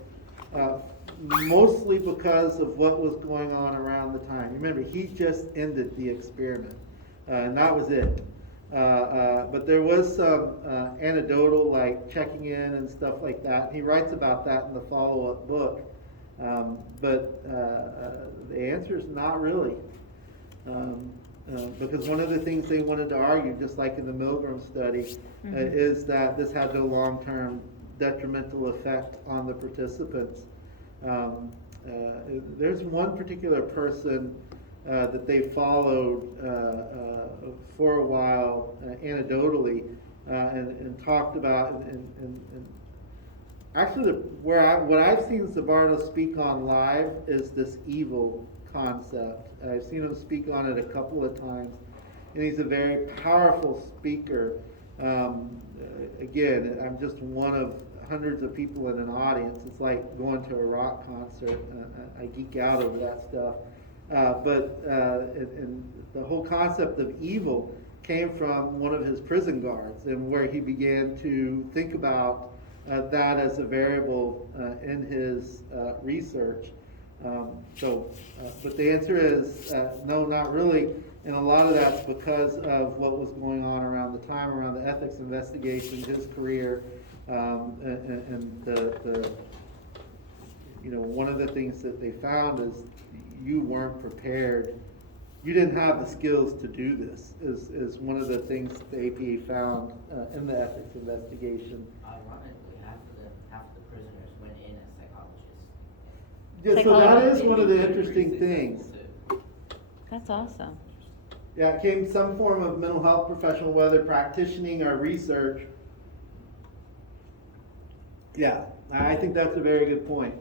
mostly because of what was going on around the time. Remember, he just ended the experiment, and that was it. But there was some anecdotal, like checking in and stuff like that. He writes about that in the follow-up book. But the answer is not really. Because one of the things they wanted to argue, just like in the Milgram study, is that this had no long-term detrimental effect on the participants. There's one particular person that they followed for a while anecdotally and talked about, and actually what I've seen Zimbardo speak on live is this evil concept. I've seen him speak on it a couple of times, and he's a very powerful speaker. Again, I'm just one of hundreds of people in an audience. It's like going to a rock concert. I geek out over that stuff. But the whole concept of evil came from one of his prison guards, and where he began to think about that as a variable in his research. But the answer is no, not really. And a lot of that's because of what was going on around the time, around the ethics investigation, his career, and the one of the things that they found is you weren't prepared. You didn't have the skills to do this. Is one of the things the APA found in the ethics investigation. Ironically, half the prisoners went in as psychologists. Yeah, so that is one of the interesting things. That's awesome. Yeah, it came some form of mental health professional, whether practicing or research. Yeah, I think that's a very good point.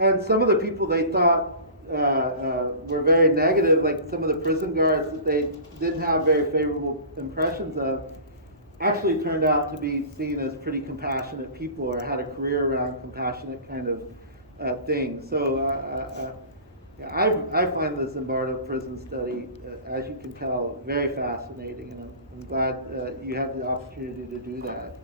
And some of the people they thought were very negative, like some of the prison guards that they didn't have very favorable impressions of, actually turned out to be seen as pretty compassionate people or had a career around compassionate kind of thing. So I find the Zimbardo prison study, as you can tell, very fascinating, and I'm glad you had the opportunity to do that.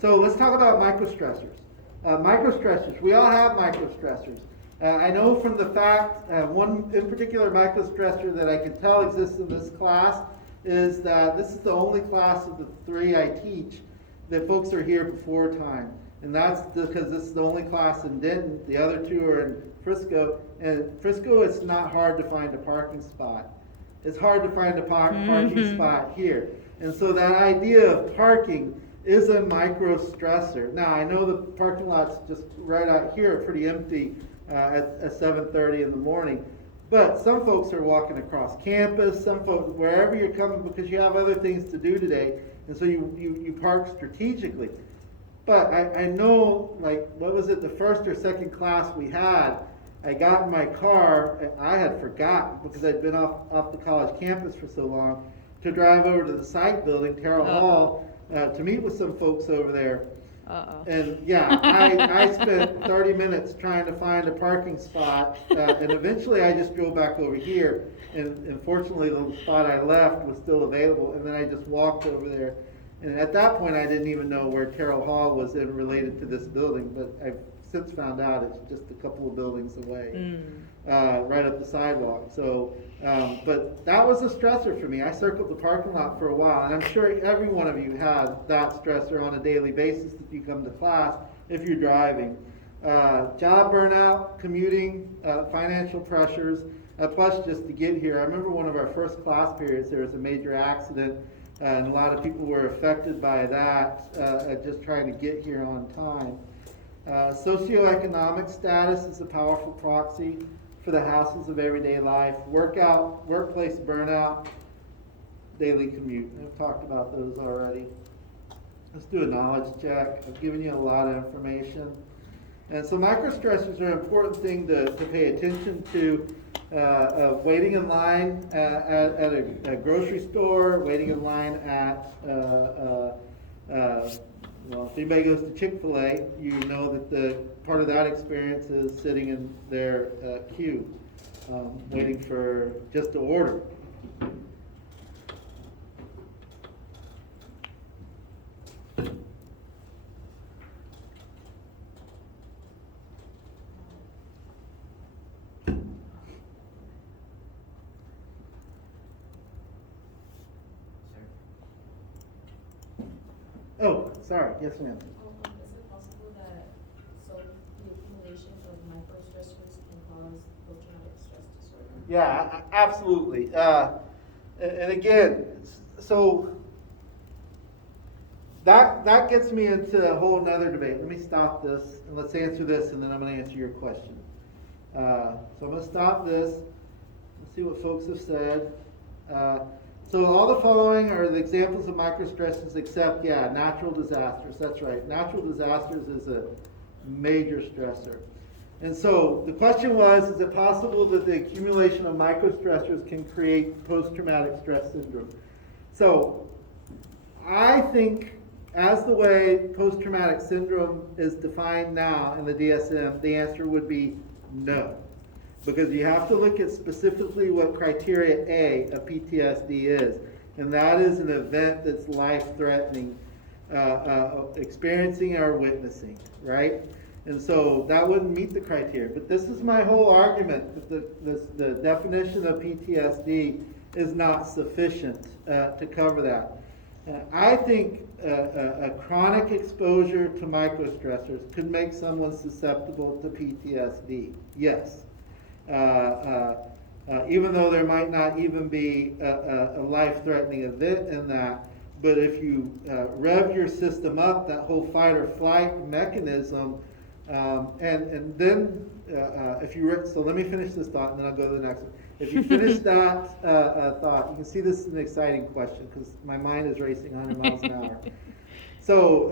So let's talk about microstressors. Microstressors, we all have microstressors. I know from the fact, one in particular microstressor that I can tell exists in this class is that this is the only class of the 3 I teach that folks are here before time. And that's because this is the only class in Denton. The other 2 are in Frisco. And Frisco, it's not hard to find a parking spot. It's hard to find a parking spot here. And so that idea of parking is a micro stressor. Now, I know the parking lots just right out here are pretty empty at 7:30 in the morning. But some folks are walking across campus, some folks, wherever you're coming, because you have other things to do today. And so you park strategically. But I know, like, what was it, the first or second class we had, I got in my car, and I had forgotten, because I'd been off the college campus for so long, to drive over to the psych building, Terrell Hall, to meet with some folks over there. And yeah, I spent 30 minutes trying to find a parking spot, and eventually I just drove back over here, and fortunately the spot I left was still available, and then I just walked over there. And at that point, I didn't even know where Terrell Hall was related to this building, but I've since found out it's just a couple of buildings away, right up the sidewalk. So, but that was a stressor for me. I circled the parking lot for a while, and I'm sure every one of you has that stressor on a daily basis if you come to class, if you're driving. Job burnout, commuting, financial pressures, plus just to get here. I remember one of our first class periods, there was a major accident, and a lot of people were affected by that, just trying to get here on time. Socioeconomic status is a powerful proxy for the hassles of everyday life. Workplace burnout, daily commute. I've talked about those already. Let's do a knowledge check. I've given you a lot of information. And so microstressors are an important thing to pay attention to. Waiting in line at a grocery store, waiting in line at, well, if anybody goes to Chick-fil-A, you know that the part of that experience is sitting in their queue, waiting for just to order. Oh, sorry, yes ma'am. Is it possible that the accumulation of microstressors can cause post-traumatic stress disorder? Yeah, absolutely. And again, so that gets me into a whole nother debate. Let me stop this and let's answer this, and then I'm going to answer your question. So I'm going to stop this. Let's see what folks have said. So all the following are the examples of microstresses except, natural disasters. That's right. Natural disasters is a major stressor. And so the question was, is it possible that the accumulation of microstressors can create post-traumatic stress syndrome? So I think as the way post-traumatic syndrome is defined now in the DSM, the answer would be no. Because you have to look at specifically what criteria A of PTSD is. And that is an event that's life-threatening, experiencing or witnessing, right? And so that wouldn't meet the criteria. But this is my whole argument, that the definition of PTSD is not sufficient to cover that. I think a chronic exposure to microstressors could make someone susceptible to PTSD, yes. Even though there might not even be a life-threatening event in that, but if you rev your system up, that whole fight or flight mechanism, and then if you so let me finish this thought and then I'll go to the next one. If you finish that thought, you can see this is an exciting question because my mind is racing 100 miles an hour. So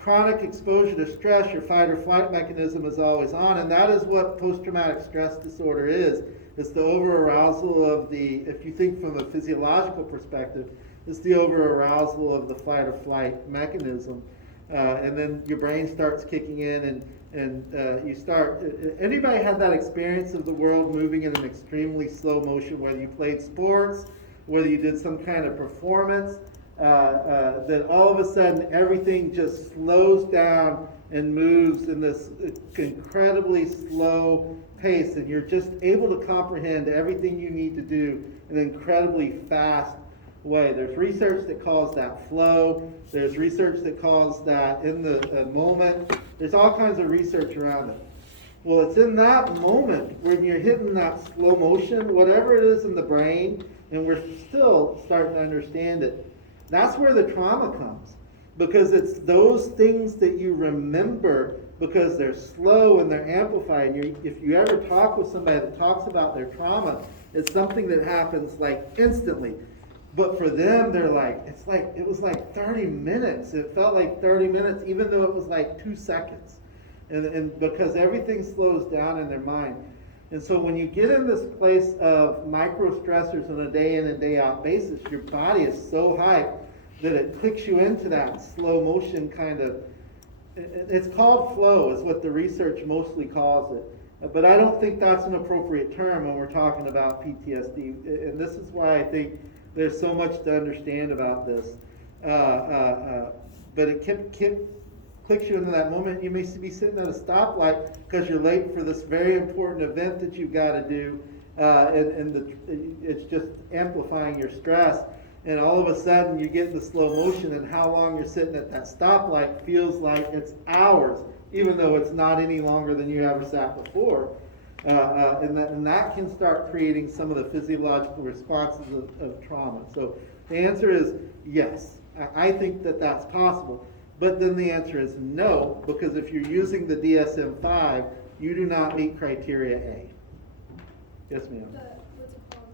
chronic exposure to stress, your fight or flight mechanism is always on, and that is what post-traumatic stress disorder is. It's the over-arousal of the, if you think from a physiological perspective, it's the over-arousal of the fight or flight mechanism. And then your brain starts kicking in and you start, anybody had that experience of the world moving in an extremely slow motion, whether you played sports, whether you did some kind of performance, that all of a sudden everything just slows down and moves in this incredibly slow pace, and you're just able to comprehend everything you need to do in an incredibly fast way. There's research that calls that flow. There's research that calls that in the moment. There's all kinds of research around it. Well, it's in that moment when you're hitting that slow motion, whatever it is in the brain, and we're still starting to understand it. That's where the trauma comes, because it's those things that you remember because they're slow and they're amplified. And if you ever talk with somebody that talks about their trauma, it's something that happens like instantly. But for them, they're like, it was like 30 minutes. It felt like 30 minutes, even though it was like 2 seconds. And because everything slows down in their mind. And so when you get in this place of micro stressors on a day in and day out basis, your body is so hyped that it clicks you into that slow motion kind of, it's called flow is what the research mostly calls it. But I don't think that's an appropriate term when we're talking about PTSD. And this is why I think there's so much to understand about this. But it clicks you into that moment. You may be sitting at a stoplight because you're late for this very important event that you've got to do, it's just amplifying your stress. And all of a sudden you get in the slow motion, and how long you're sitting at that stoplight feels like it's hours, even though it's not any longer than you ever sat before. And that can start creating some of the physiological responses of trauma. So the answer is yes. I think that that's possible. But then the answer is no, because if you're using the DSM-5, you do not meet criteria A. Yes, ma'am. What's it called?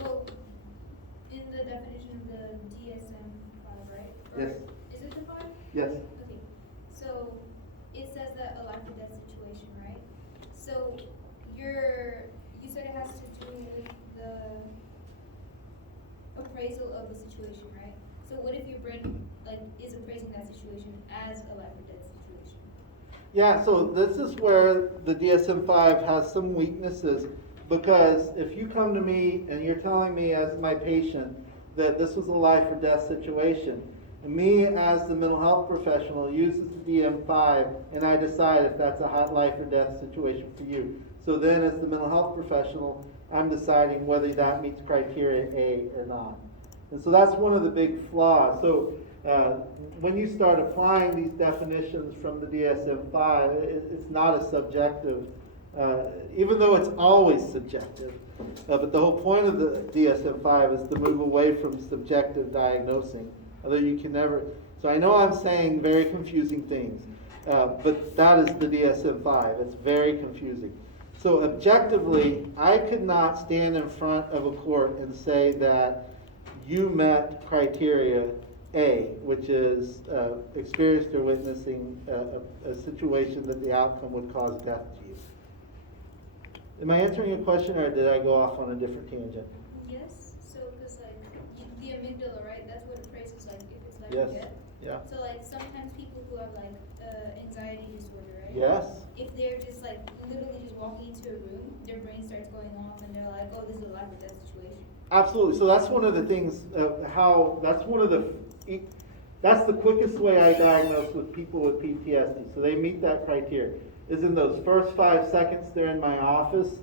Well, in the definition of the DSM-5, right? Yes. Is it the 5? Yes. Okay. So it says So you said it has to do with the appraisal of the situation, right? So what if your brain is appraising that situation as a life or death situation? Yeah, so this is where the DSM-5 has some weaknesses, because if you come to me and you're telling me as my patient that this was a life or death situation, and me as the mental health professional uses the DSM-5 and I decide if that's a life or death situation for you. So then as the mental health professional, I'm deciding whether that meets criteria A or not. And so that's one of the big flaws. So when you start applying these definitions from the DSM-5, it's not a subjective, even though it's always subjective. But the whole point of the DSM-5 is to move away from subjective diagnosing. Although you can never, so I know I'm saying very confusing things, but that is the DSM-5. It's very confusing. So objectively, I could not stand in front of a court and say that you met criteria A, which is experienced or witnessing a situation that the outcome would cause death to you. Am I answering your question, or did I go off on a different tangent? Yes, so because the amygdala, right, that's what appraises if it's life Yes. or death. Yeah. So sometimes people who have anxiety disorder, right? Yes. If they're just literally just walking into a room, their brain starts going off and they're like, oh, this is a life or death situation. Absolutely. So that's one of the things that's the quickest way I diagnose with people with PTSD. So they meet that criteria. Is in those first 5 seconds they're in my office,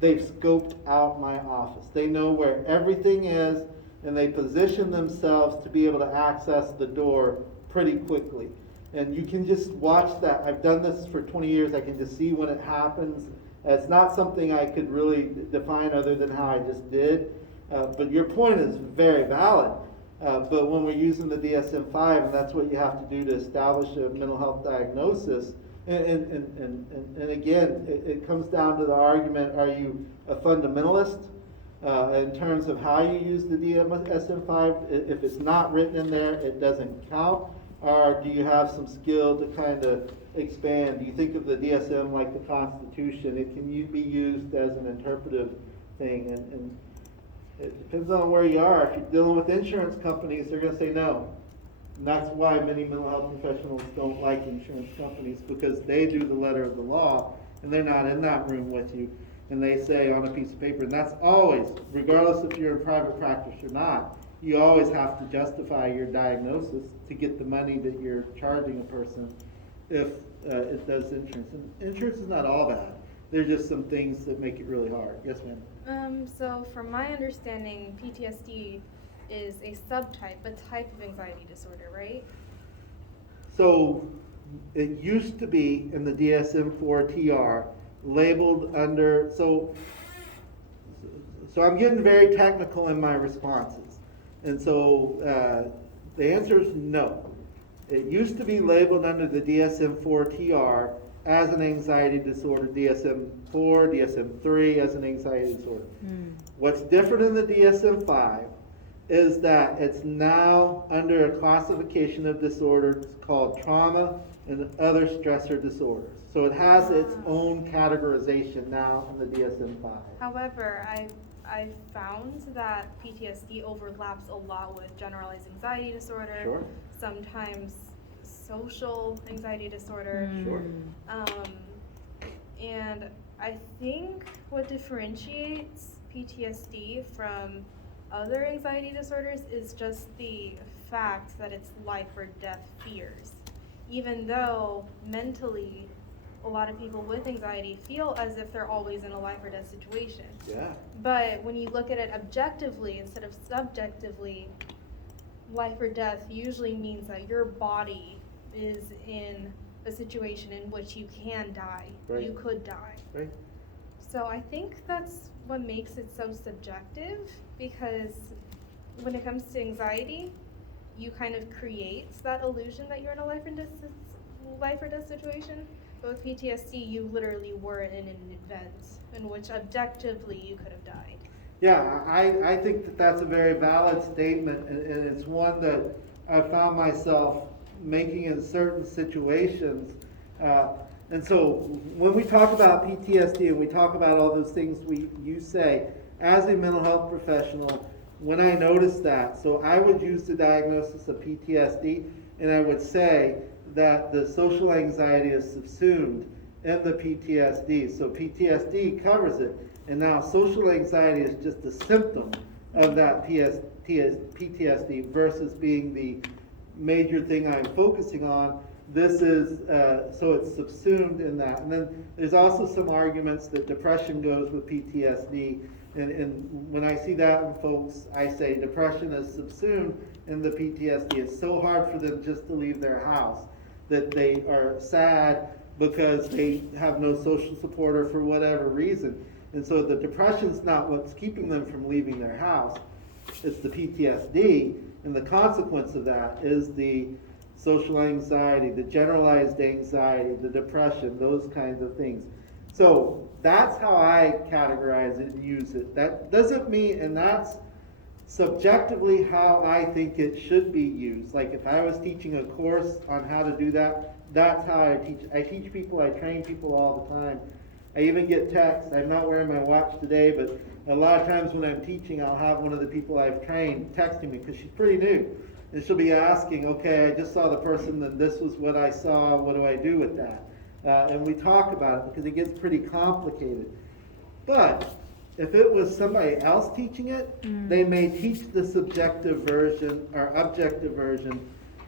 they've scoped out my office. They know where everything is, and they position themselves to be able to access the door pretty quickly. And you can just watch that. I've done this for 20 years. I can just see when it happens. It's not something I could really define other than how I just did. But your point is very valid. But when we're using the DSM-5, and that's what you have to do to establish a mental health diagnosis, and again, it comes down to the argument, are you a fundamentalist in terms of how you use the DSM-5? If it's not written in there, it doesn't count. Or do you have some skill to kind of expand? Do you think of the DSM like the Constitution? It can be used as an interpretive thing, and it depends on where you are. If you're dealing with insurance companies, they're going to say no. And that's why many mental health professionals don't like insurance companies, because they do the letter of the law, and they're not in that room with you. And they say on a piece of paper, and that's always, regardless if you're in private practice or not, you always have to justify your diagnosis to get the money that you're charging a person if it does insurance. And insurance is not all bad. There's just some things that make it really hard. Yes, ma'am? So from my understanding, PTSD is a subtype, a type of anxiety disorder, right? So it used to be in the DSM-4 TR labeled under, so I'm getting very technical in my responses. And so the answer is no. It used to be labeled under the DSM-4 TR as an anxiety disorder, DSM-4, DSM-3 as an anxiety disorder. What's different in the DSM-5 is that it's now under a classification of disorders called trauma and other stressor disorders. So it has its own categorization now in the DSM-5. However, I found that PTSD overlaps a lot with generalized anxiety disorder, Sure. sometimes social anxiety disorder. Sure. And I think what differentiates PTSD from other anxiety disorders is just the fact that it's life or death fears. Even though mentally, a lot of people with anxiety feel as if they're always in a life or death situation. Yeah. But when you look at it objectively instead of subjectively, life or death usually means that your body is in a situation in which you can die. Right. You could die. Right. So I think that's what makes it so subjective, because when it comes to anxiety, you kind of create that illusion that you're in a life or death situation. But with PTSD, you literally were in an event in which objectively you could have died. Yeah, I think that that's a very valid statement, and it's one that I found myself making in certain situations. And so when we talk about PTSD and we talk about all those things you say, as a mental health professional, when I notice that, so I would use the diagnosis of PTSD and I would say that the social anxiety is subsumed in the PTSD. So PTSD covers it, and now social anxiety is just a symptom of that PTSD versus being the major thing I'm focusing on. This is, so it's subsumed in that. And then there's also some arguments that depression goes with PTSD. And when I see that in folks, I say depression is subsumed in the PTSD. It's so hard for them just to leave their house that they are sad because they have no social support or for whatever reason. And so the depression's not what's keeping them from leaving their house. It's the PTSD, and the consequence of that is the social anxiety, the generalized anxiety, the depression, those kinds of things. So that's how I categorize it and use it. That doesn't mean, and that's subjectively how I think it should be used. Like if I was teaching a course on how to do that, that's how I teach. I teach people, I train people all the time. I even get texts. I'm not wearing my watch today, but a lot of times when I'm teaching, I'll have one of the people I've trained texting me because she's pretty new. And she'll be asking, okay, I just saw the person, and this was what I saw, what do I do with that? And we talk about it because it gets pretty complicated. But if it was somebody else teaching it, they may teach the subjective version or objective version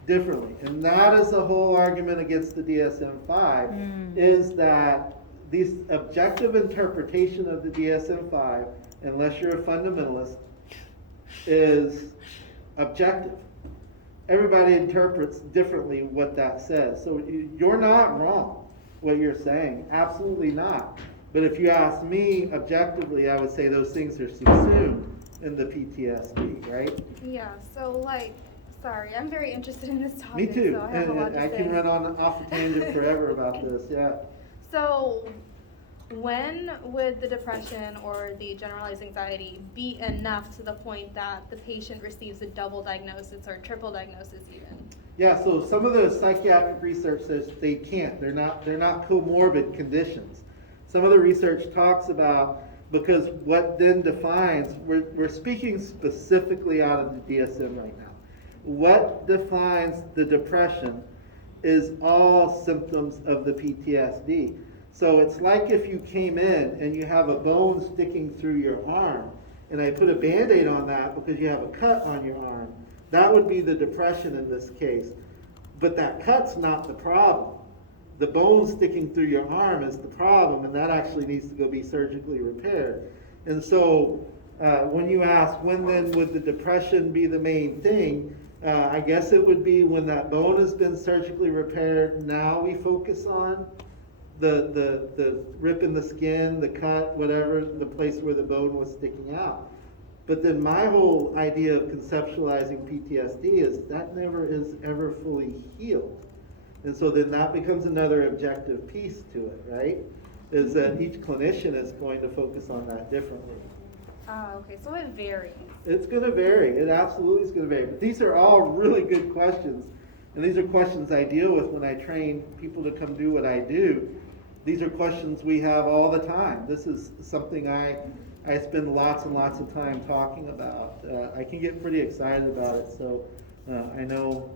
differently. And that is the whole argument against the DSM-5, is that this objective interpretation of the DSM-5, unless you're a fundamentalist, is objective. Everybody interprets differently what that says. So you're not wrong what you're saying, absolutely not. But if you ask me objectively, I would say those things are subsumed in the PTSD, right? Yeah, so like, sorry, I'm very interested in this Me topic, too, so I have a lot and to I say. can run on off a tangent forever about this, yeah. So, when would the depression or the generalized anxiety be enough to the point that the patient receives a double diagnosis or triple diagnosis even? Yeah, so some of the psychiatric research says they can't. They're not comorbid conditions. Some of the research talks about, because what then defines, we're speaking specifically out of the DSM right now. What defines the depression is all symptoms of the PTSD. So it's like if you came in and you have a bone sticking through your arm, and I put a Band-Aid on that because you have a cut on your arm. That would be the depression in this case. But that cut's not the problem. The bone sticking through your arm is the problem, and that actually needs to go be surgically repaired. And so when you ask when then would the depression be the main thing, I guess it would be when that bone has been surgically repaired. Now we focus on the rip in the skin, the cut, whatever, the place where the bone was sticking out. But then my whole idea of conceptualizing PTSD is that never is ever fully healed. And so then that becomes another objective piece to it, right? Is that each clinician is going to focus on that differently. Okay, so it varies. It's going to vary. It absolutely is going to vary. But these are all really good questions. And these are questions I deal with when I train people to come do what I do. These are questions we have all the time. This is something I spend lots and lots of time talking about. I can get pretty excited about it, so I know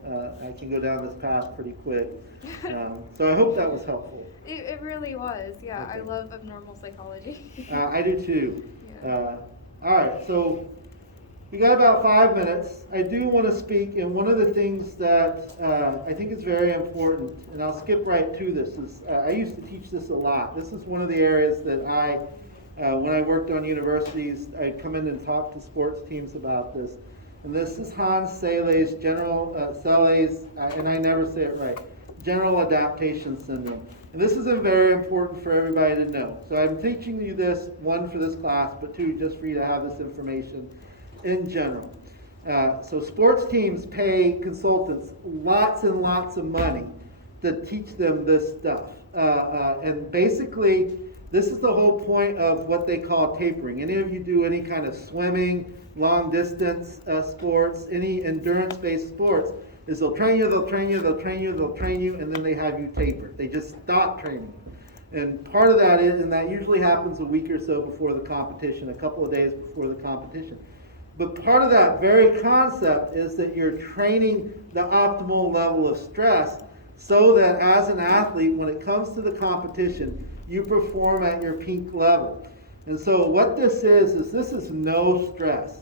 I can go down this path pretty quick. So I hope that was helpful. It really was, yeah. Okay. I love abnormal psychology. I do too. Yeah. All right, so we got about 5 minutes. I do want to speak, and one of the things that I think is very important, and I'll skip right to this, is I used to teach this a lot. This is one of the areas that when I worked on universities, I'd come in and talk to sports teams about this. And this is Hans Selye's and I never say it right, general adaptation syndrome. And this is very important for everybody to know. So I'm teaching you this, one, for this class, but two, just for you to have this information in general. So sports teams pay consultants lots and lots of money to teach them this stuff. And basically, this is the whole point of what they call tapering. Any of you do any kind of swimming, long distance sports, any endurance-based sports, is they'll train you, they'll train you, they'll train you, they'll train you, and then they have you taper. They just stop training. And part of that is, and that usually happens a week or so before the competition, a couple of days before the competition. But part of that very concept is that you're training the optimal level of stress so that as an athlete, when it comes to the competition, you perform at your peak level. And so what this is this is no stress.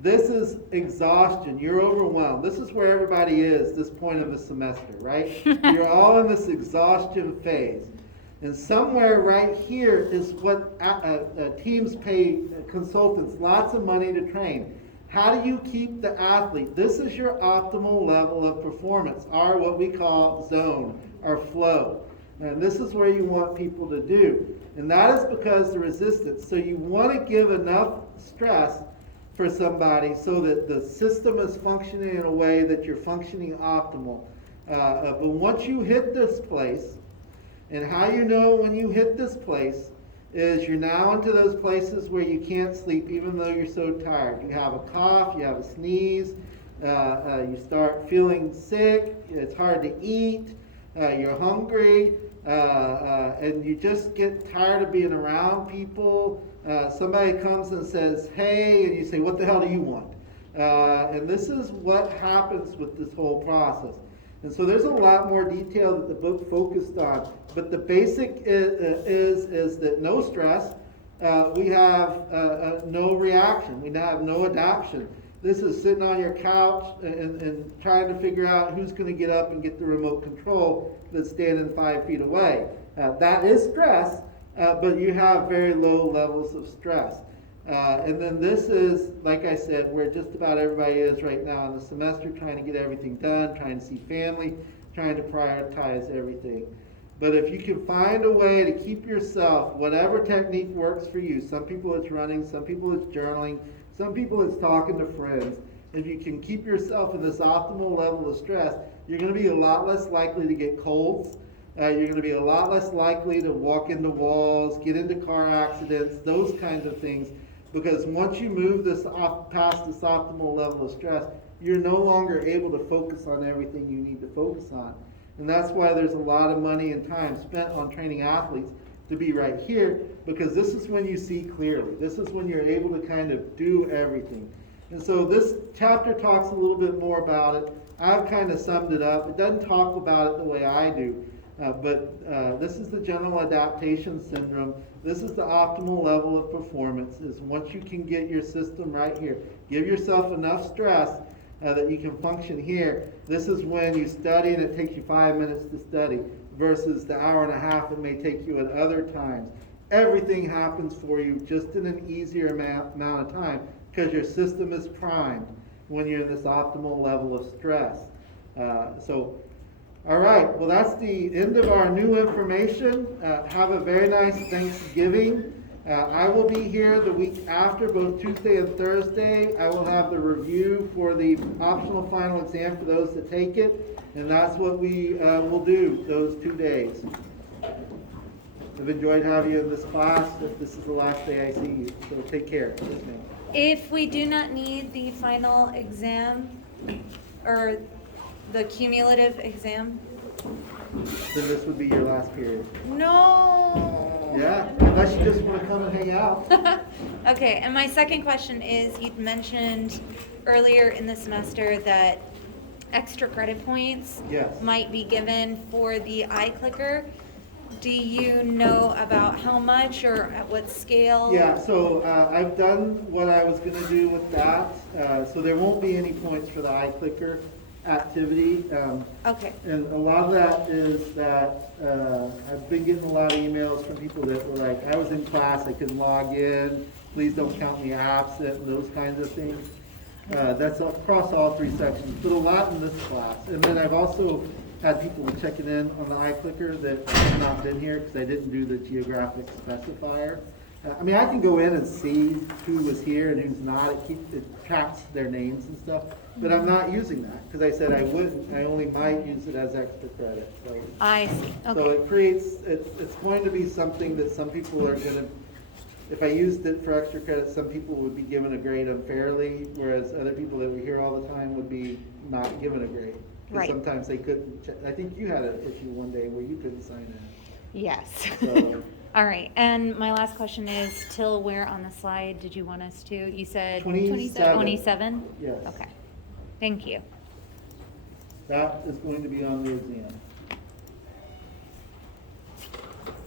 This is exhaustion. You're overwhelmed. This is where everybody is this point of the semester, right? You're all in this exhaustion phase. And somewhere right here is what teams pay consultants lots of money to train. How do you keep the athlete? This is your optimal level of performance, or what we call zone or flow. And this is where you want people to do. And that is because the resistance. So you want to give enough stress for somebody so that the system is functioning in a way that you're functioning optimal. But once you hit this place, and how you know when you hit this place is you're now into those places where you can't sleep even though you're so tired. You have a cough, you have a sneeze, you start feeling sick, it's hard to eat, you're hungry, and you just get tired of being around people. Somebody comes and says, hey, and you say, what the hell do you want? And this is what happens with this whole process. And so there's a lot more detail that the book focused on. But the basic is that no stress, we have no reaction, we have no adaptation. This is sitting on your couch and trying to figure out who's going to get up and get the remote control that's standing 5 feet away. That is stress, but you have very low levels of stress. And then this is, like I said, where just about everybody is right now in the semester, trying to get everything done, trying to see family, trying to prioritize everything. But if you can find a way to keep yourself, whatever technique works for you, some people it's running, some people it's journaling, some people it's talking to friends. If you can keep yourself in this optimal level of stress, you're going to be a lot less likely to get colds. You're going to be a lot less likely to walk into walls, get into car accidents, those kinds of things. Because once you move this past this optimal level of stress, you're no longer able to focus on everything you need to focus on. And that's why there's a lot of money and time spent on training athletes to be right here, because this is when you see clearly. This is when you're able to kind of do everything. And so this chapter talks a little bit more about it. I've kind of summed it up. It doesn't talk about it the way I do. But this is the general adaptation syndrome. This is the optimal level of performance, is once you can get your system right here. Give yourself enough stress that you can function here. This is when you study and it takes you 5 minutes to study versus the hour and a half it may take you at other times. Everything happens for you just in an easier amount of time because your system is primed when you're in this optimal level of stress. All right, well, that's the end of our new information. Have a very nice Thanksgiving. I will be here the week after, both Tuesday and Thursday. I will have the review for the optional final exam for those that take it, and that's what we will do those 2 days. I've enjoyed having you in this class. This is the last day I see you, so take care. Yes, ma'am. If we do not need the final exam or the cumulative exam, Then this would be your last period. no. Yeah, unless you just want to come and hang out. Okay, and my second question is, you'd mentioned earlier in the semester that extra credit points Yes. might be given for the iClicker. Do you know about how much or at what scale? Yeah, so I've done what I was going to do with that. So there won't be any points for the iClicker activity. Okay. And a lot of that is that I've been getting a lot of emails from people that were like, I was in class, I couldn't log in, please don't count me absent, and those kinds of things. That's across all 3 sections, but a lot in this class. And then I've also had people checking in on the iClicker that have not been here because I didn't do the geographic specifier. I mean, I can go in and see who was here and who's not. It tracks their names and stuff, but I'm not using that because I said I wouldn't. I only might use it as extra credit. So, I see. so Okay. it creates. It's going to be something that some people are going to. If I used it for extra credit, some people would be given a grade unfairly, whereas other people that we hear all the time would be not given a grade. Because Right. sometimes they couldn't, I think you had an issue one day where you couldn't sign it. Yes. So- All right, and my last question is, till where on the slide did you want us to? You said 27. 27? Yes. Okay, thank you. That is going to be on the exam.